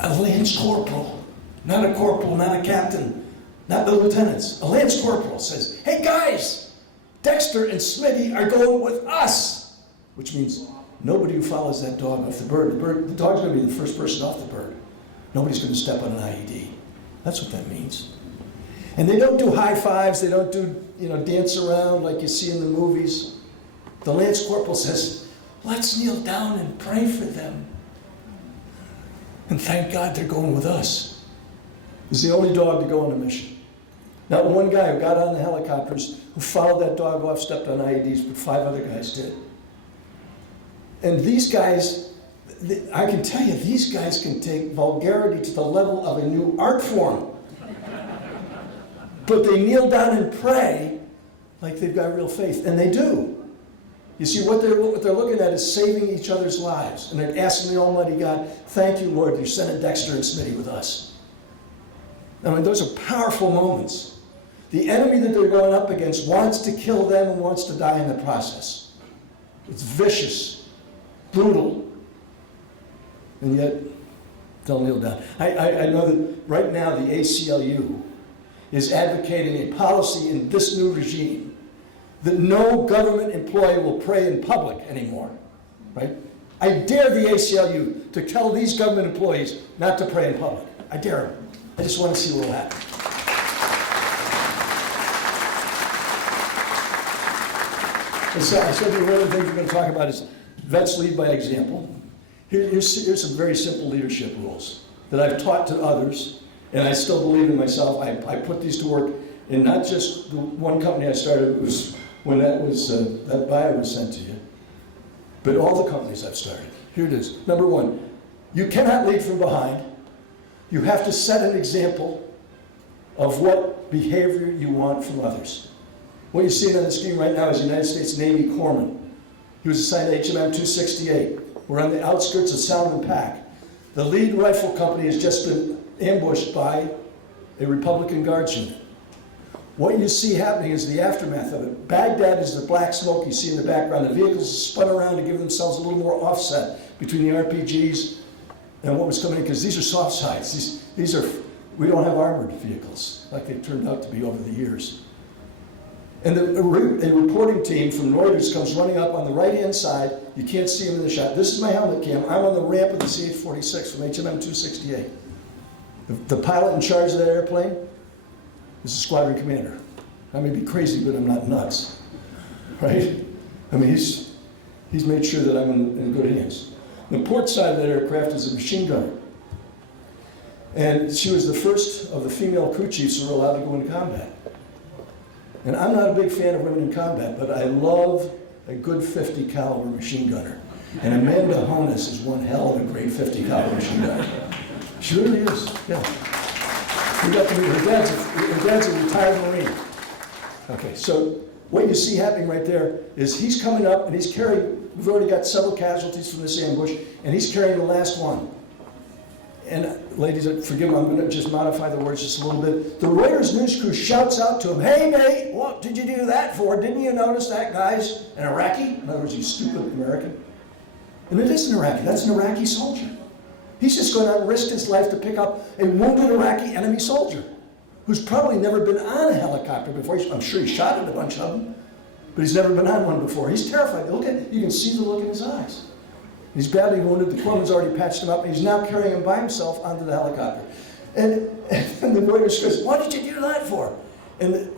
A lance corporal, not a corporal, not a captain, not the lieutenants. A lance corporal says, "Hey guys, Dexter and Smitty are going with us," which means nobody who follows that dog off the dog's going to be the first person off the bird. Nobody's going to step on an IED. That's what that means. And they don't do high fives. They don't do, dance around like you see in the movies. The lance corporal says, "Let's kneel down and pray for them. And thank God they're going with us." He's the only dog to go on a mission. Not one guy who got on the helicopters, who followed that dog off, stepped on IEDs, but 5 other guys did. And these guys, I can tell you, these guys can take vulgarity to the level of a new art form. But they kneel down and pray like they've got real faith, and they do. You see, what they're looking at is saving each other's lives. And they're asking the Almighty God, "Thank you, Lord, you're sending Dexter and Smitty with us." I mean, those are powerful moments. The enemy that they're going up against wants to kill them and wants to die in the process. It's vicious, brutal, and yet they'll kneel down. I know that right now the ACLU is advocating a policy in this new regime that no government employee will pray in public anymore, right? I dare the ACLU to tell these government employees not to pray in public. I dare them. I just want to see what will happen. And so I said one of the things we're going to talk about is vets lead by example. Here's some very simple leadership rules that I've taught to others, and I still believe in myself. I put these to work in not just the one company I started, it was when that bio was sent to you, but all the companies I've started. Here it is. Number 1, you cannot lead from behind. You have to set an example of what behavior you want from others. What you're seeing on the screen right now is United States Navy Corpsman. He was assigned to HMM 268. We're on the outskirts of Salmon Pack. The lead rifle company has just been ambushed by a Republican Guards unit. What you see happening is the aftermath of it. Baghdad is the black smoke you see in the background. The vehicles spun around to give themselves a little more offset between the RPGs and what was coming in, because these are soft sides. These are, we don't have armored vehicles like they turned out to be over the years. And a reporting team from Reuters comes running up on the right-hand side. You can't see him in the shot. This is my helmet cam. I'm on the ramp of the CH-46 from HMM 268. The pilot in charge of that airplane is the squadron commander. I may be crazy, but I'm not nuts, right? I mean, he's made sure that I'm in good hands. The port side of that aircraft is a machine gunner. And she was the first of the female crew chiefs who were allowed to go into combat. And I'm not a big fan of women in combat, but I love a good 50 caliber machine gunner. And Amanda Honus is one hell of a great 50 caliber machine gunner. She really is, yeah. We got to meet her dad's a retired Marine. Okay, so what you see happening right there is he's coming up and he's carrying, we've already got several casualties from this ambush, and he's carrying the last one. And ladies, forgive me, I'm going to just modify the words just a little bit. The Reuters news crew shouts out to him, "Hey mate, what did you do that for? Didn't you notice that guy's an Iraqi?" In other words, he's stupid American. And it is an Iraqi, that's an Iraqi soldier. He's just going to risk his life to pick up a wounded Iraqi enemy soldier who's probably never been on a helicopter before. I'm sure he shot at a bunch of them, but he's never been on one before. He's terrified. You can see the look in his eyes. He's badly wounded. The corpsman's already patched him up, and he's now carrying him by himself onto the helicopter. And the Reuters says, "What did you do that for?" And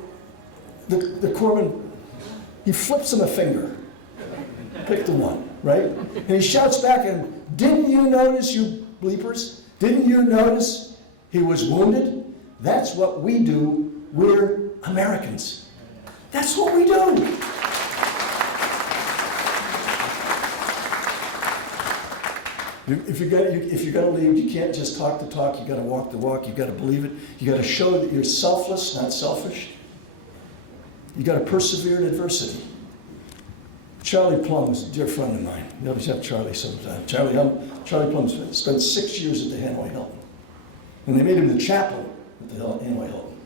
the corpsman, he flips him a finger. Pick the one, right? And he shouts back at him, didn't you notice, you bleepers? Didn't you notice he was wounded? That's what we do. We're Americans. That's what we do. If you're gonna lead, you can't just talk the talk, you gotta walk the walk, you gotta believe it. You gotta show that you're selfless, not selfish. You gotta persevere in adversity. Charlie Plum is a dear friend of mine. You always have Charlie sometime. Charlie Plum spent 6 years at the Hanoi Hilton. And they made him the chaplain at the Hanoi Hilton.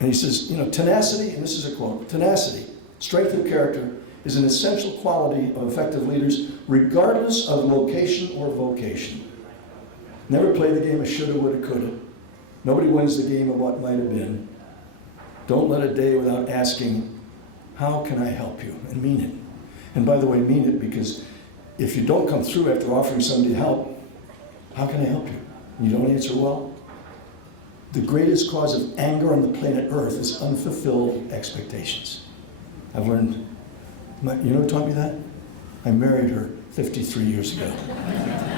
And he says, you know, tenacity, and this is a quote, tenacity, strength of character, is an essential quality of effective leaders, regardless of location or vocation. Never play the game of shoulda, woulda, coulda. Nobody wins the game of what might have been. Don't let a day without asking, how can I help you? And mean it. And by the way, mean it, because if you don't come through after offering somebody help, how can I help you? And you don't answer well? The greatest cause of anger on the planet Earth is unfulfilled expectations. I've learned, you know who taught me that? I married her 53 years ago.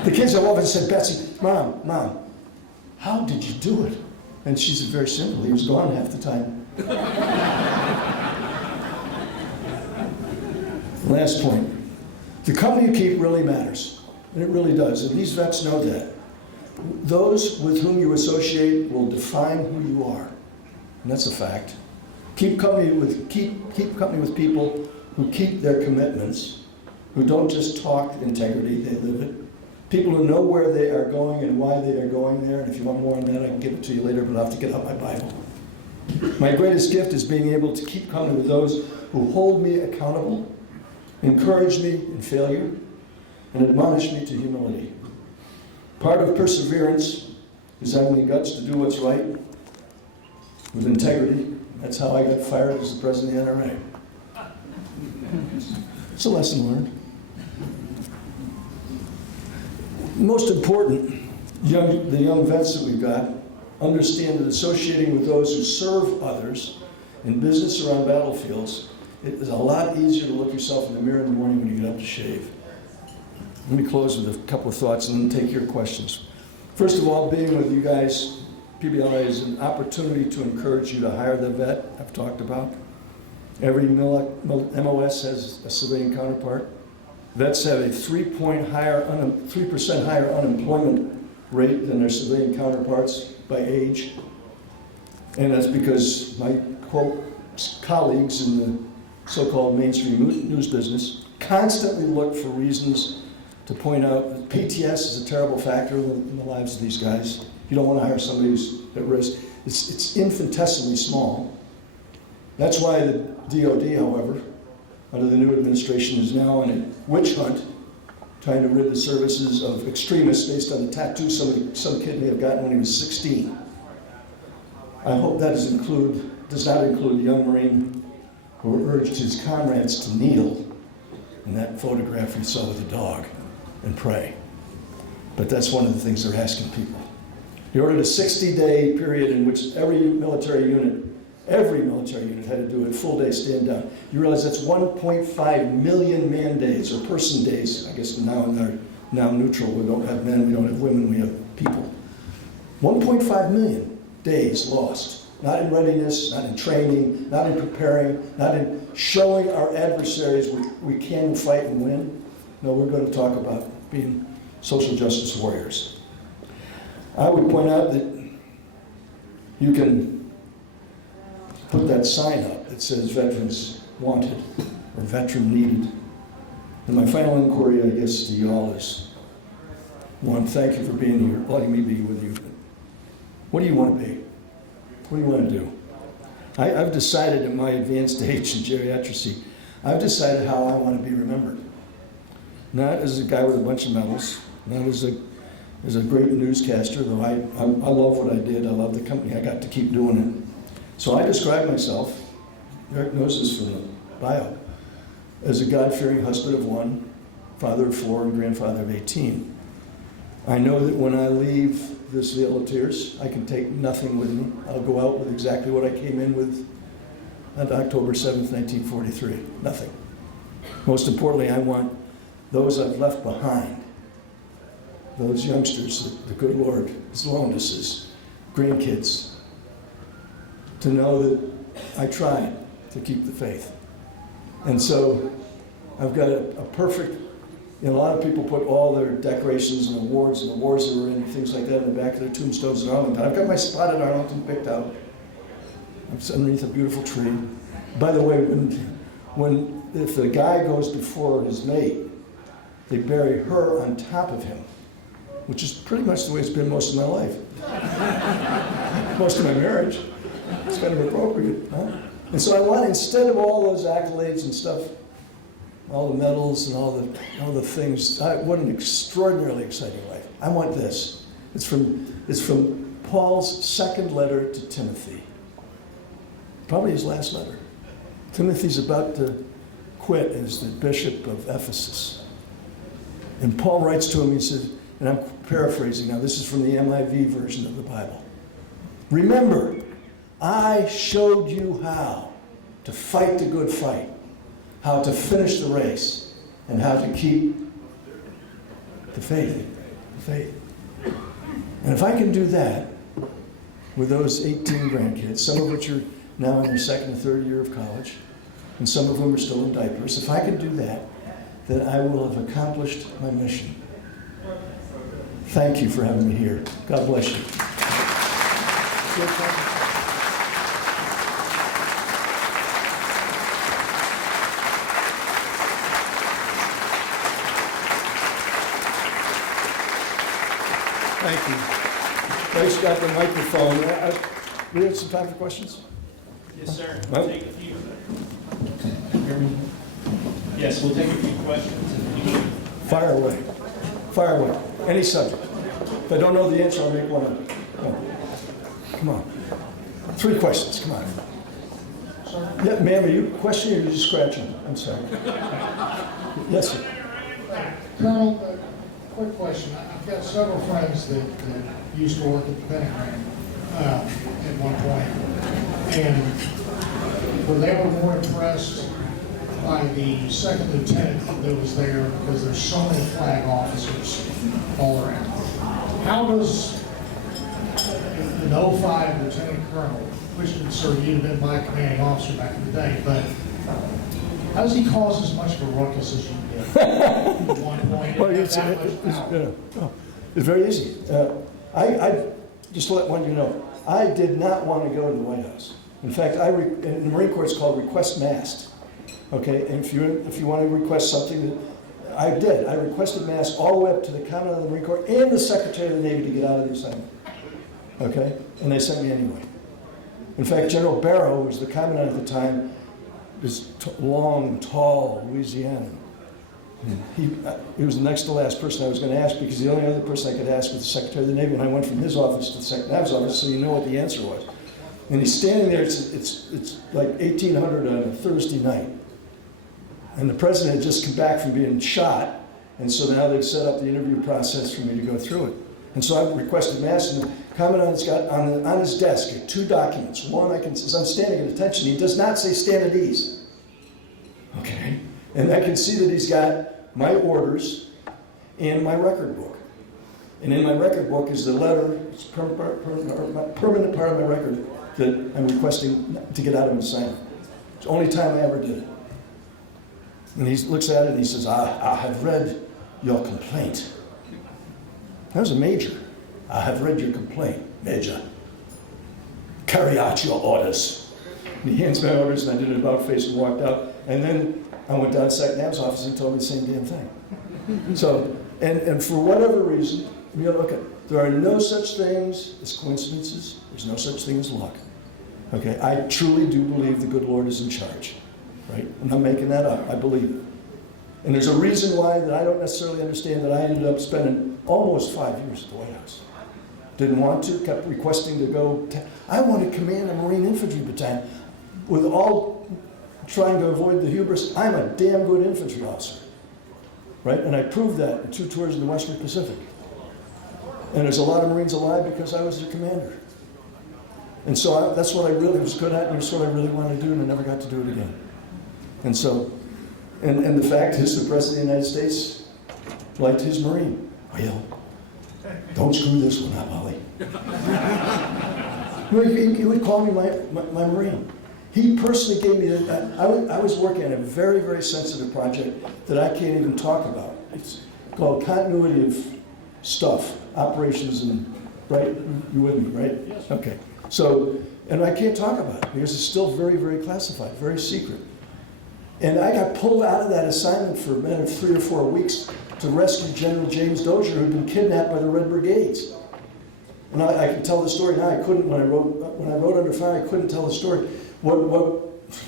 The kids have often said, Betsy, Mom, how did you do it? And she said, very simple, he was gone half the time. Last point. The company you keep really matters. And it really does. And these vets know that. Those with whom you associate will define who you are. And that's a fact. Keep company with people who keep their commitments, who don't just talk integrity, they live it. People who know where they are going and why they are going there. And if you want more on that, I can give it to you later, but I'll have to get out my Bible. My greatest gift is being able to keep company with those who hold me accountable, encourage me in failure, and admonish me to humility. Part of perseverance is having the guts to do what's right with integrity. That's how I got fired as the president of the NRA. It's a lesson learned. Most important, the young vets that we've got understand that associating with those who serve others in business or on battlefields, it is a lot easier to look yourself in the mirror in the morning when you get up to shave. Let me close with a couple of thoughts and then take your questions. First of all, being with you guys, PBLA is an opportunity to encourage you to hire the vet I've talked about. Every MOS has a civilian counterpart. Vets have a 3% higher unemployment rate than their civilian counterparts by age. And that's because my, quote, colleagues in the so-called mainstream news business constantly look for reasons to point out that PTS is a terrible factor in the lives of these guys. You don't want to hire somebody who's at risk. It's infinitesimally small. That's why the DOD, however, under the new administration, is now on a witch hunt, trying to rid the services of extremists based on the tattoo some kid may have gotten when he was 16. I hope that does not include the young Marine who urged his comrades to kneel in that photograph we saw with the dog and pray. But that's one of the things they're asking people. He ordered a 60-day period in which every military unit had to do a full day stand down. You realize that's 1.5 million man days, or person days. I guess now they're now neutral. We don't have men, we don't have women, we have people. 1.5 million days lost. Not in readiness, not in training, not in preparing, not in showing our adversaries we can fight and win. No, we're going to talk about being social justice warriors. I would point out that you can put that sign up that says veterans wanted or veteran needed. And my final inquiry, I guess, to you all is, one, thank you for being here, letting me be with you. What do you want to be? What do you want to do? I've decided at my advanced age in geriatricity, I've decided how I want to be remembered. Not as a guy with a bunch of medals, not as a great newscaster, though I love what I did. I love the company. I got to keep doing it. So I describe myself, Eric knows this from the bio, as a God-fearing husband of one, father of 4, and grandfather of 18. I know that when I leave this vale of tears, I can take nothing with me. I'll go out with exactly what I came in with on October 7th, 1943? Nothing. Most importantly, I want those I've left behind, those youngsters that the good Lord has loaned us as grandkids, to know that I tried to keep the faith. And so I've got a perfect, a lot of people put all their decorations and awards and the wars that were in and things like that in the back of their tombstones in Arlington. I've got my spot at Arlington picked out. I'm underneath a beautiful tree. By the way, if the guy goes before his mate, they bury her on top of him, which is pretty much the way it's been most of my life. Most of my marriage. It's kind of appropriate, huh? And so I want, instead of all those accolades and stuff, all the medals and all the things, what an extraordinarily exciting life. I want this. It's from Paul's second letter to Timothy. Probably his last letter. Timothy's about to quit as the bishop of Ephesus. And Paul writes to him, he says, and I'm paraphrasing now, this is from the MIV version of the Bible. Remember, I showed you how to fight the good fight, how to finish the race, and how to keep the faith. The faith. And if I can do that with those 18 grandkids, some of which are now in their second and third year of college, and some of them are still in diapers, if I can do that, then I will have accomplished my mission. Thank you for having me here. God bless you. Thank you. Thanks, got the microphone. We have some time for questions? Yes, sir. Well- We'll take a few. Yes, we'll take a few questions. Fire away. Fire away. Any subject. If I don't know the answer, I'll make one up. Come on. 3 questions, come on. Yeah, ma'am, are you questioning or are you just scratching? I'm sorry. Yes, sir. Colonel, quick question. I've got several friends that used to work at the Pentagram at one point. And were they ever more impressed by the second lieutenant that was there, because there's so many flag officers all around? How does an 05 lieutenant colonel, which sir, you'd have been my commanding officer back in the day, but how does he cause as much of a ruckus as you did at one point? Well, it's very easy. I just to let one of you know, I did not want to go to the White House. In fact, in the Marine Corps, it's called request mast. Okay, and if you want to request something, I did. I requested mast all the way up to the Commandant of the Marine Corps and the Secretary of the Navy to get out of the assignment. Okay, and they sent me anyway. In fact, General Barrow, who was the Commandant at the time, was long, tall, Louisianan. He was the next to last person I was going to ask, because the only other person I could ask was the Secretary of the Navy, and I went from his office to the Secretary's office, so you know what the answer was. And he's standing there, it's like 1800 on a Thursday night. And the president had just come back from being shot, and so now they've set up the interview process for me to go through it. And so I requested mass, and the Commandant's got on his desk 2 documents. One, as I'm standing at attention, he does not say stand at ease. Okay? And I can see that he's got my orders and my record book. And in my record book is the letter, it's permanent part of my record that I'm requesting to get out of an assignment. It's the only time I ever did it. And he looks at it and he says, I have read your complaint. That was a major. I have read your complaint, Major. Carry out your orders. And he hands me my orders, and I did an about face and walked out. And then I went down to SecNav's office and told me the same damn thing. So, and for whatever reason, look at, there are no such things as coincidences. There's no such thing as luck. Okay, I truly do believe the good Lord is in charge. Right? I'm not making that up. I believe it. And there's a reason why that I don't necessarily understand that I ended up spending almost 5 years at the White House. Didn't want to, kept requesting to go. I wanted to command a Marine Infantry battalion. With all trying to avoid the hubris, I'm a damn good infantry officer. Right? And I proved that in 2 tours in the Western Pacific. And there's a lot of Marines alive because I was their commander. And so that's what I really was good at, and it's what I really wanted to do, and I never got to do it again. And so, and the fact is, the President of the United States liked his Marine. Well, don't screw this one up, Ollie. He would call me my Marine. He personally gave me, I was working on a very, very sensitive project that I can't even talk about. It's called continuity of stuff, operations, and, right? You with me, right? Yes. Okay. So, and I can't talk about it because it's still very, very classified, very secret. And I got pulled out of that assignment for a matter of 3 or 4 weeks to rescue General James Dozier, who had been kidnapped by the Red Brigades. And I can tell the story now. I couldn't when I wrote Under Fire. I couldn't tell the story. What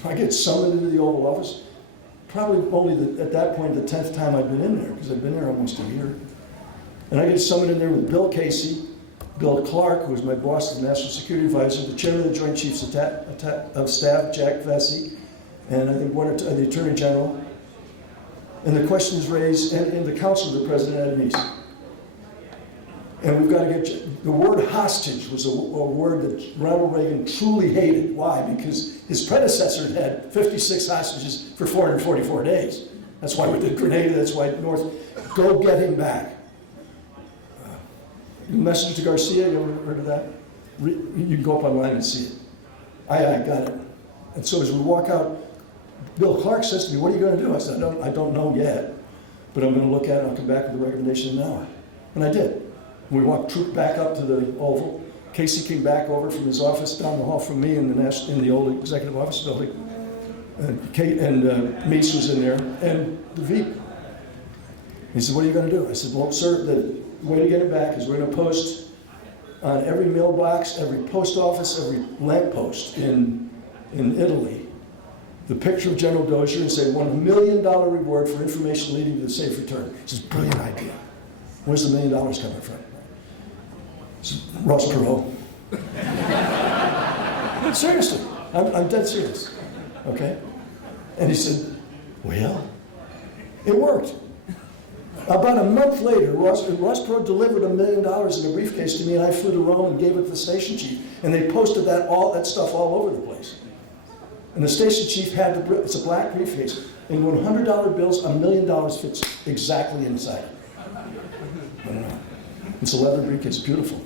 I get summoned into the Oval Office, probably only at that point the 10th time I'd been in there, because I'd been there almost a year. And I get summoned in there with Bill Casey, Bill Clark, who was my boss as National Security Advisor, the Chairman of the Joint Chiefs of Staff, Jack Vesey, and I think one or two, the Attorney General. And the question is raised, and the Council of the President at a meeting. And we've got to get, the word hostage was a word that Ronald Reagan truly hated. Why? Because his predecessor had 56 hostages for 444 days. That's why we did Grenada, that's why North, go get him back. Message to Garcia, you ever heard of that? You can go up online and see it. I got it. And so as we walk out, Bill Clark says to me, what are you going to do? I said, I don't know yet, but I'm going to look at it and I'll come back with a recommendation in an hour. And I did. We walked back up to the Oval. Casey came back over from his office down the hall from me in the old executive office building. And Meese was in there, and the VP. He said, what are you going to do? I said, well, sir, the way to get it back is we're going to post on every mailbox, every post office, every lamppost in Italy, the picture of General Dozier and say $1 million reward for information leading to the safe return. It's a brilliant idea. Where's the $1 million coming from? Ross Perot. Seriously, I'm dead serious. Okay? And he said, well, it worked. About a month later, Ross Perot delivered $1 million in a briefcase to me, and I flew to Rome and gave it to the station chief. And they posted that stuff all over the place. And the station chief had it's a black briefcase. And $100 bills, $1 million fits exactly inside it. I don't know. It's a leather briefcase, beautiful.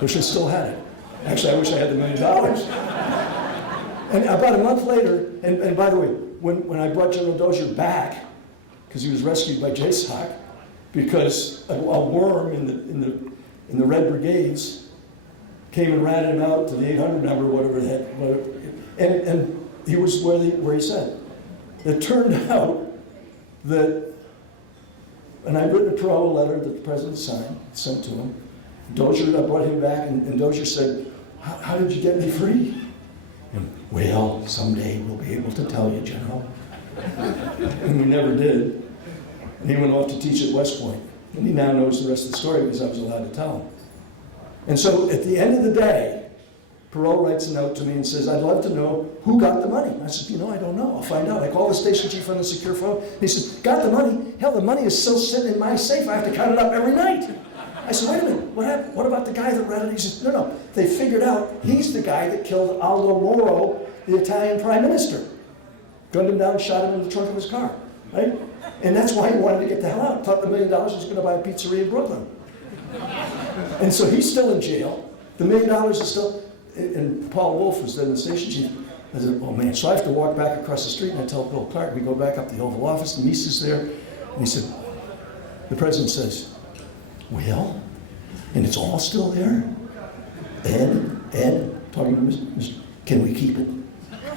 Wish I still had it. Actually, I wish I had the $1 million. And about a month later, and by the way, when I brought General Dozier back, because he was rescued by JSOC, because a worm in the Red Brigades came and ratted him out to the 800 number, whatever it had, and he was where he said. It turned out that, and I'd written a parole letter that the president signed, sent to him. Dozier, I brought him back, and Dozier said, how did you get me free? And, well, someday we'll be able to tell you, General. And we never did. And he went off to teach at West Point. And he now knows the rest of the story because I was allowed to tell him. And so at the end of the day, Perot writes a note to me and says, I'd love to know who got the money. I said, I don't know. I'll find out. I called the station chief on the secure phone. He said, got the money? Hell, the money is still sitting in my safe. I have to count it up every night. I said, wait a minute, what happened? What about the guy that read it? He said, no. They figured out he's the guy that killed Aldo Moro, the Italian prime minister. Gunned him down, shot him in the trunk of his car, right? And that's why he wanted to get the hell out. Thought the $1 million was going to buy a pizzeria in Brooklyn. And so he's still in jail. The $1 million is still, and Paul Wolf was then the station chief. I said, oh man, so I have to walk back across the street and I tell Bill Clark, we go back up the Oval Office, the Meese is there, and he said, the president says, well, and it's all still there? Ed, talking to Mr. Can we keep it?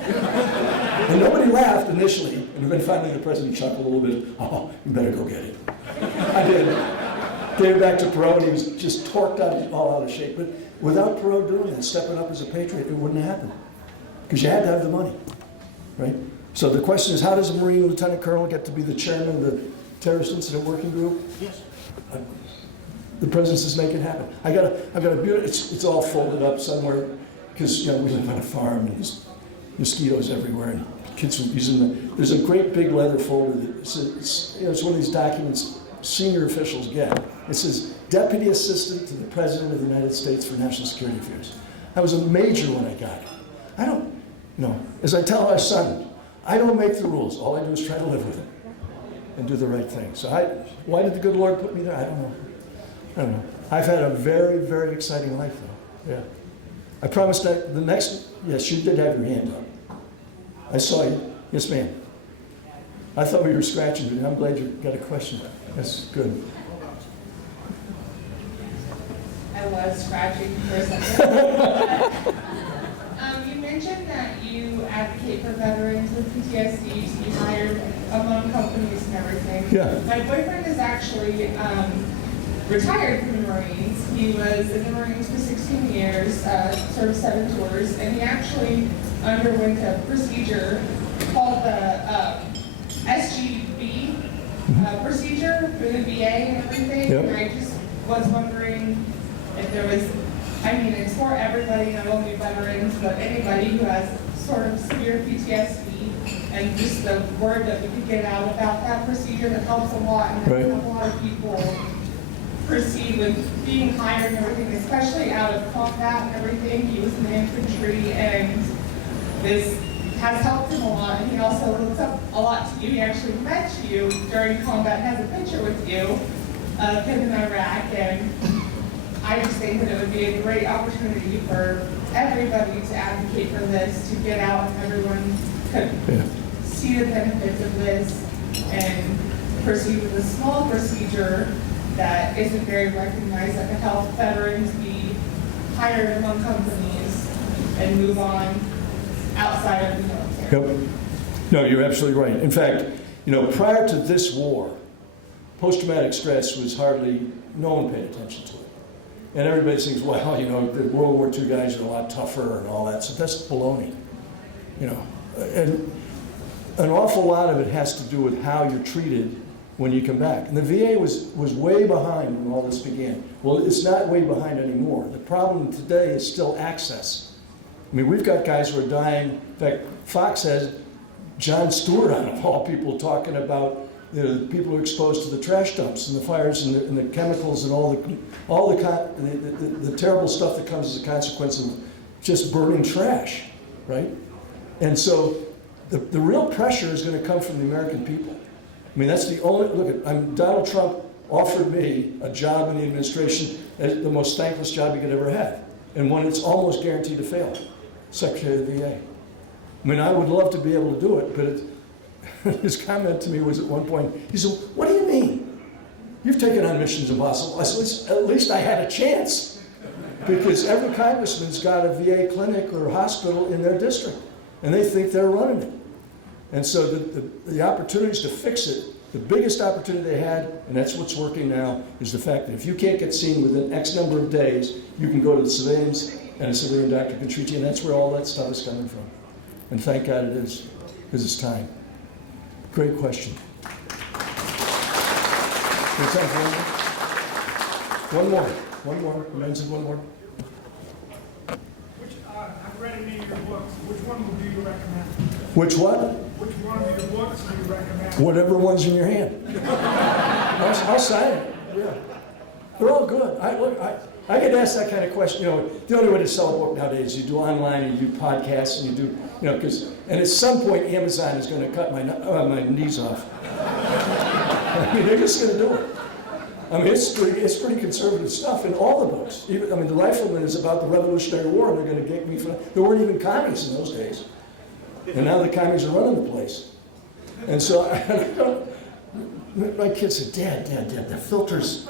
And nobody laughed initially, and then finally the president chuckled a little bit. Oh, you better go get it. I did. Gave it back to Perot, and he was just torqued out, all out of shape. But without Perot doing that, stepping up as a patriot, it wouldn't happen. Because you had to have the money, right? So the question is, how does a Marine Lieutenant Colonel get to be the chairman of the Terrorist Incident Working Group? Yes. The president says, make it happen. I've got a beautiful, it's all folded up somewhere, because we live on a farm, and there's mosquitoes everywhere, and kids were using there's a great big leather folder that it's one of these documents senior officials get. It says, Deputy Assistant to the President of the United States for National Security Affairs. I was a major when I got it. I don't, as I tell our son, I don't make the rules. All I do is try to live with them and do the right thing. So why did the good Lord put me there? I don't know. I've had a very, very exciting life, though. Yeah. I promised that the next, yes, you did have your hand up. I saw you. Yes, ma'am. I thought we were scratching, but I'm glad you got a question. That's good. I was scratching for a second. You mentioned that you advocate for veterans with PTSD to be hired among companies and everything. Yeah. My boyfriend is actually retired from the Marines. He was in the Marines for 16 years, served 7 tours, and he actually underwent a procedure called the SGB procedure for the VA and everything. Yep. And I just was wondering if there was, it's for everybody, not only veterans, but anybody who has sort of severe PTSD, and just the word that we could get out about that procedure that helps a lot, and Right. a lot of people proceed with being hired and everything, especially out of combat and everything. He was in the infantry, and this has helped him a lot. And he also looks up a lot to you. He actually met you during combat and has a picture with you of him in Iraq. And I just think that it would be a great opportunity for everybody to advocate for this, to get out and everyone could see the benefits of this and proceed with a small procedure that isn't very recognized, that could help veterans be hired among companies and move on outside of the military. Yep. No, you're absolutely right. In fact, prior to this war, post-traumatic stress was hardly, no one paid attention to it. And everybody thinks, well, the World War II guys are a lot tougher and all that. So that's baloney. And an awful lot of it has to do with how you're treated when you come back. And the VA was way behind when all this began. Well, it's not way behind anymore. The problem today is still access. We've got guys who are dying. In fact, Fox has Jon Stewart on, of all people, talking about the people who are exposed to the trash dumps and the fires and the chemicals and all the terrible stuff that comes as a consequence of just burning trash, right? And so the real pressure is going to come from the American people. That's the only, Donald Trump offered me a job in the administration, the most thankless job he could ever have, and one that's almost guaranteed to fail, Secretary of the VA. I would love to be able to do it, but his comment to me was at one point, he said, what do you mean? You've taken on Missions Impossible. I said, at least I had a chance, because every congressman's got a VA clinic or hospital in their district, and they think they're running it. And so the opportunities to fix it, the biggest opportunity they had, and that's what's working now, is the fact that if you can't get seen within X number of days, you can go to the civilians, and a civilian doctor can treat you, and that's where all that stuff is coming from. And thank God it is, because it's time. Great question. Good time for one more? One more. Remains of one more. I've read many of your books. Which one would you recommend? Which what? Which one of your books do you recommend? Whatever one's in your hand. I'll sign it. Yeah. They're all good. I get asked that kind of question. The only way to sell a book nowadays is you do online and you do podcasts and you do, and at some point Amazon is going to cut my knees off. They're just going to do it. It's pretty conservative stuff in all the books. Even, The Rifleman is about the Revolutionary War, and they're going to get me for. There weren't even commies in those days, and now the commies are running the place. And so my kids said, Dad, the filters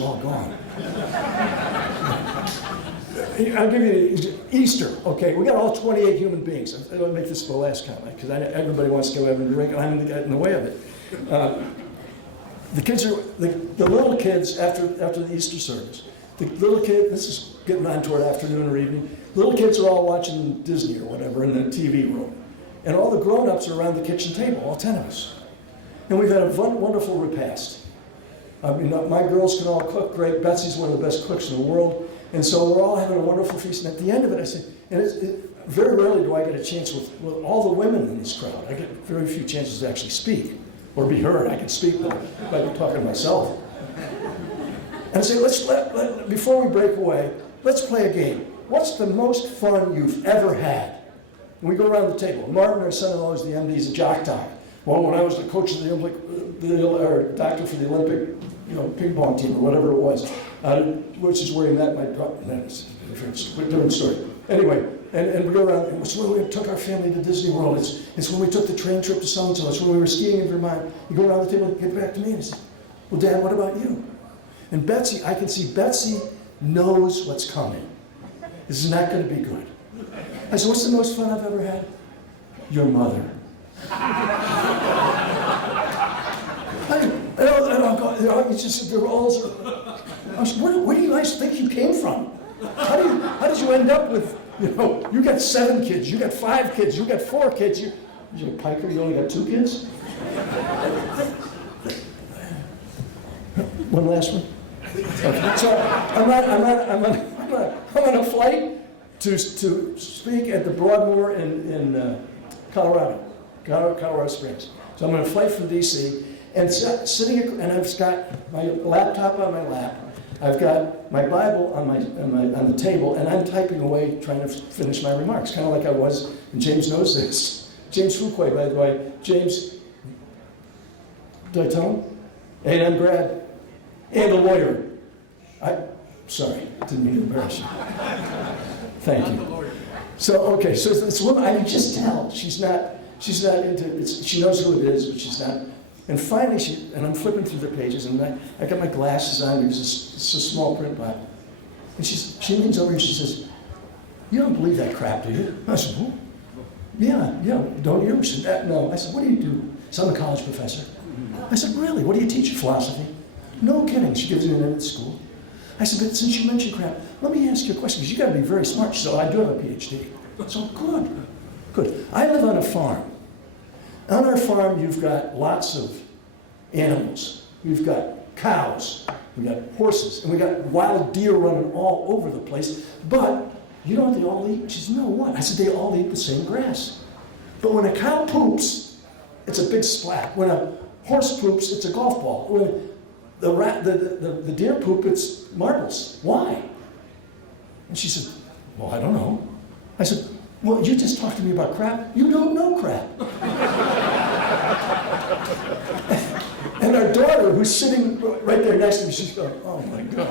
are all gone. I'll give you Easter. Okay, we got all 28 human beings. I'm going to make this the last comment because everybody wants to go have a drink, and I'm in the way of it. The kids are the little kids after the Easter service. The little kid. This is getting on toward afternoon or evening. Little kids are all watching Disney or whatever in the TV room, and all the grown-ups are around the kitchen table, all 10 of us, and we've had a wonderful repast. My girls can all cook great. Betsy's one of the best cooks in the world. And so we're all having a wonderful feast. And at the end of it, I say, very rarely do I get a chance with all the women in this crowd. I get very few chances to actually speak or be heard. I can speak, but I'd be talking to myself. And I say, before we break away, let's play a game. what's the most fun you've ever had? And we go around the table. Martin, our son-in-law, is the MD, he's a jock doc. Well, when I was the coach of the Olympic, or doctor for the Olympic, ping pong team or whatever it was, which is where he met my brother. That's a different story. Anyway, and we go around, and it's when we took our family to Disney World. It's when we took the train trip to so-and-so. It's when we were skiing in Vermont. You go around the table and get back to me and say, well, Dad, what about you? And Betsy, I can see Betsy knows what's coming. This is not going to be good. I said, what's the most fun I've ever had? Your mother. It's just, they're all, I said, where do you guys think you came from? How did you end up with, you got 7 kids, you got 5 kids, you got 4 kids, you're a piker, you only got 2 kids? One last one? Okay. So I'm on a flight to speak at the Broadmoor in Colorado Springs. So I'm on a flight from DC, and sitting, and I've got my laptop on my lap. I've got my Bible on the table, and I'm typing away, trying to finish my remarks, kind of like I was. And James knows this. James Fuquay, by the way. James, did I tell him? A&M grad, and a lawyer. Sorry, didn't mean to embarrass you. Thank you. So, okay, so this woman, I can just tell she's not into it. She knows who it is, but she's not. And finally, and I'm flipping through the pages, and I got my glasses on because it's a small print Bible. And she leans over and she says, you don't believe that crap, do you? I said, well, yeah, don't you? She said, no. I said, what do you do? So I'm a college professor. I said, really? What do you teach? Philosophy? No kidding. She gives me an at school. I said, but since you mentioned crap, let me ask you a question, because you got to be very smart. She said, I do have a PhD. So good. I live on a farm. On our farm, you've got lots of animals. We've got cows, we've got horses, and we've got wild deer running all over the place. But you know what they all eat? She said, no, what? I said, they all eat the same grass. But when a cow poops, it's a big splat. When a horse poops, it's a golf ball. When the deer poop, it's marbles. Why? And she said, well, I don't know. I said, well, you just talked to me about crap. You don't know crap. And our daughter, who's sitting right there next to me, she's going, oh my God.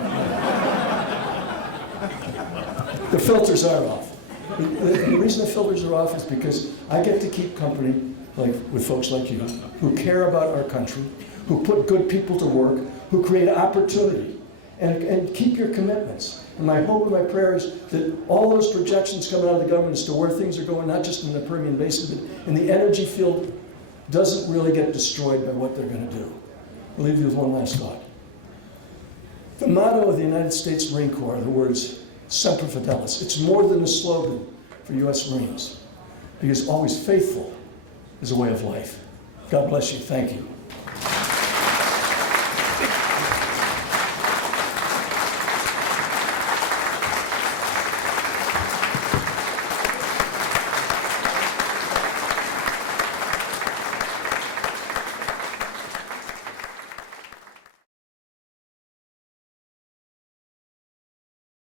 The filters are off. The reason the filters are off is because I get to keep company with folks like you, who care about our country, who put good people to work, who create opportunity, and keep your commitments. And my hope and my prayer is that all those projections coming out of the government as to where things are going, not just in the Permian Basin, but in the energy field, doesn't really get destroyed by what they're going to do. I'll leave you with one last thought. The motto of the United States Marine Corps are the words, Semper Fidelis. It's more than a slogan for U.S. Marines, because always faithful is a way of life. God bless you. Thank you.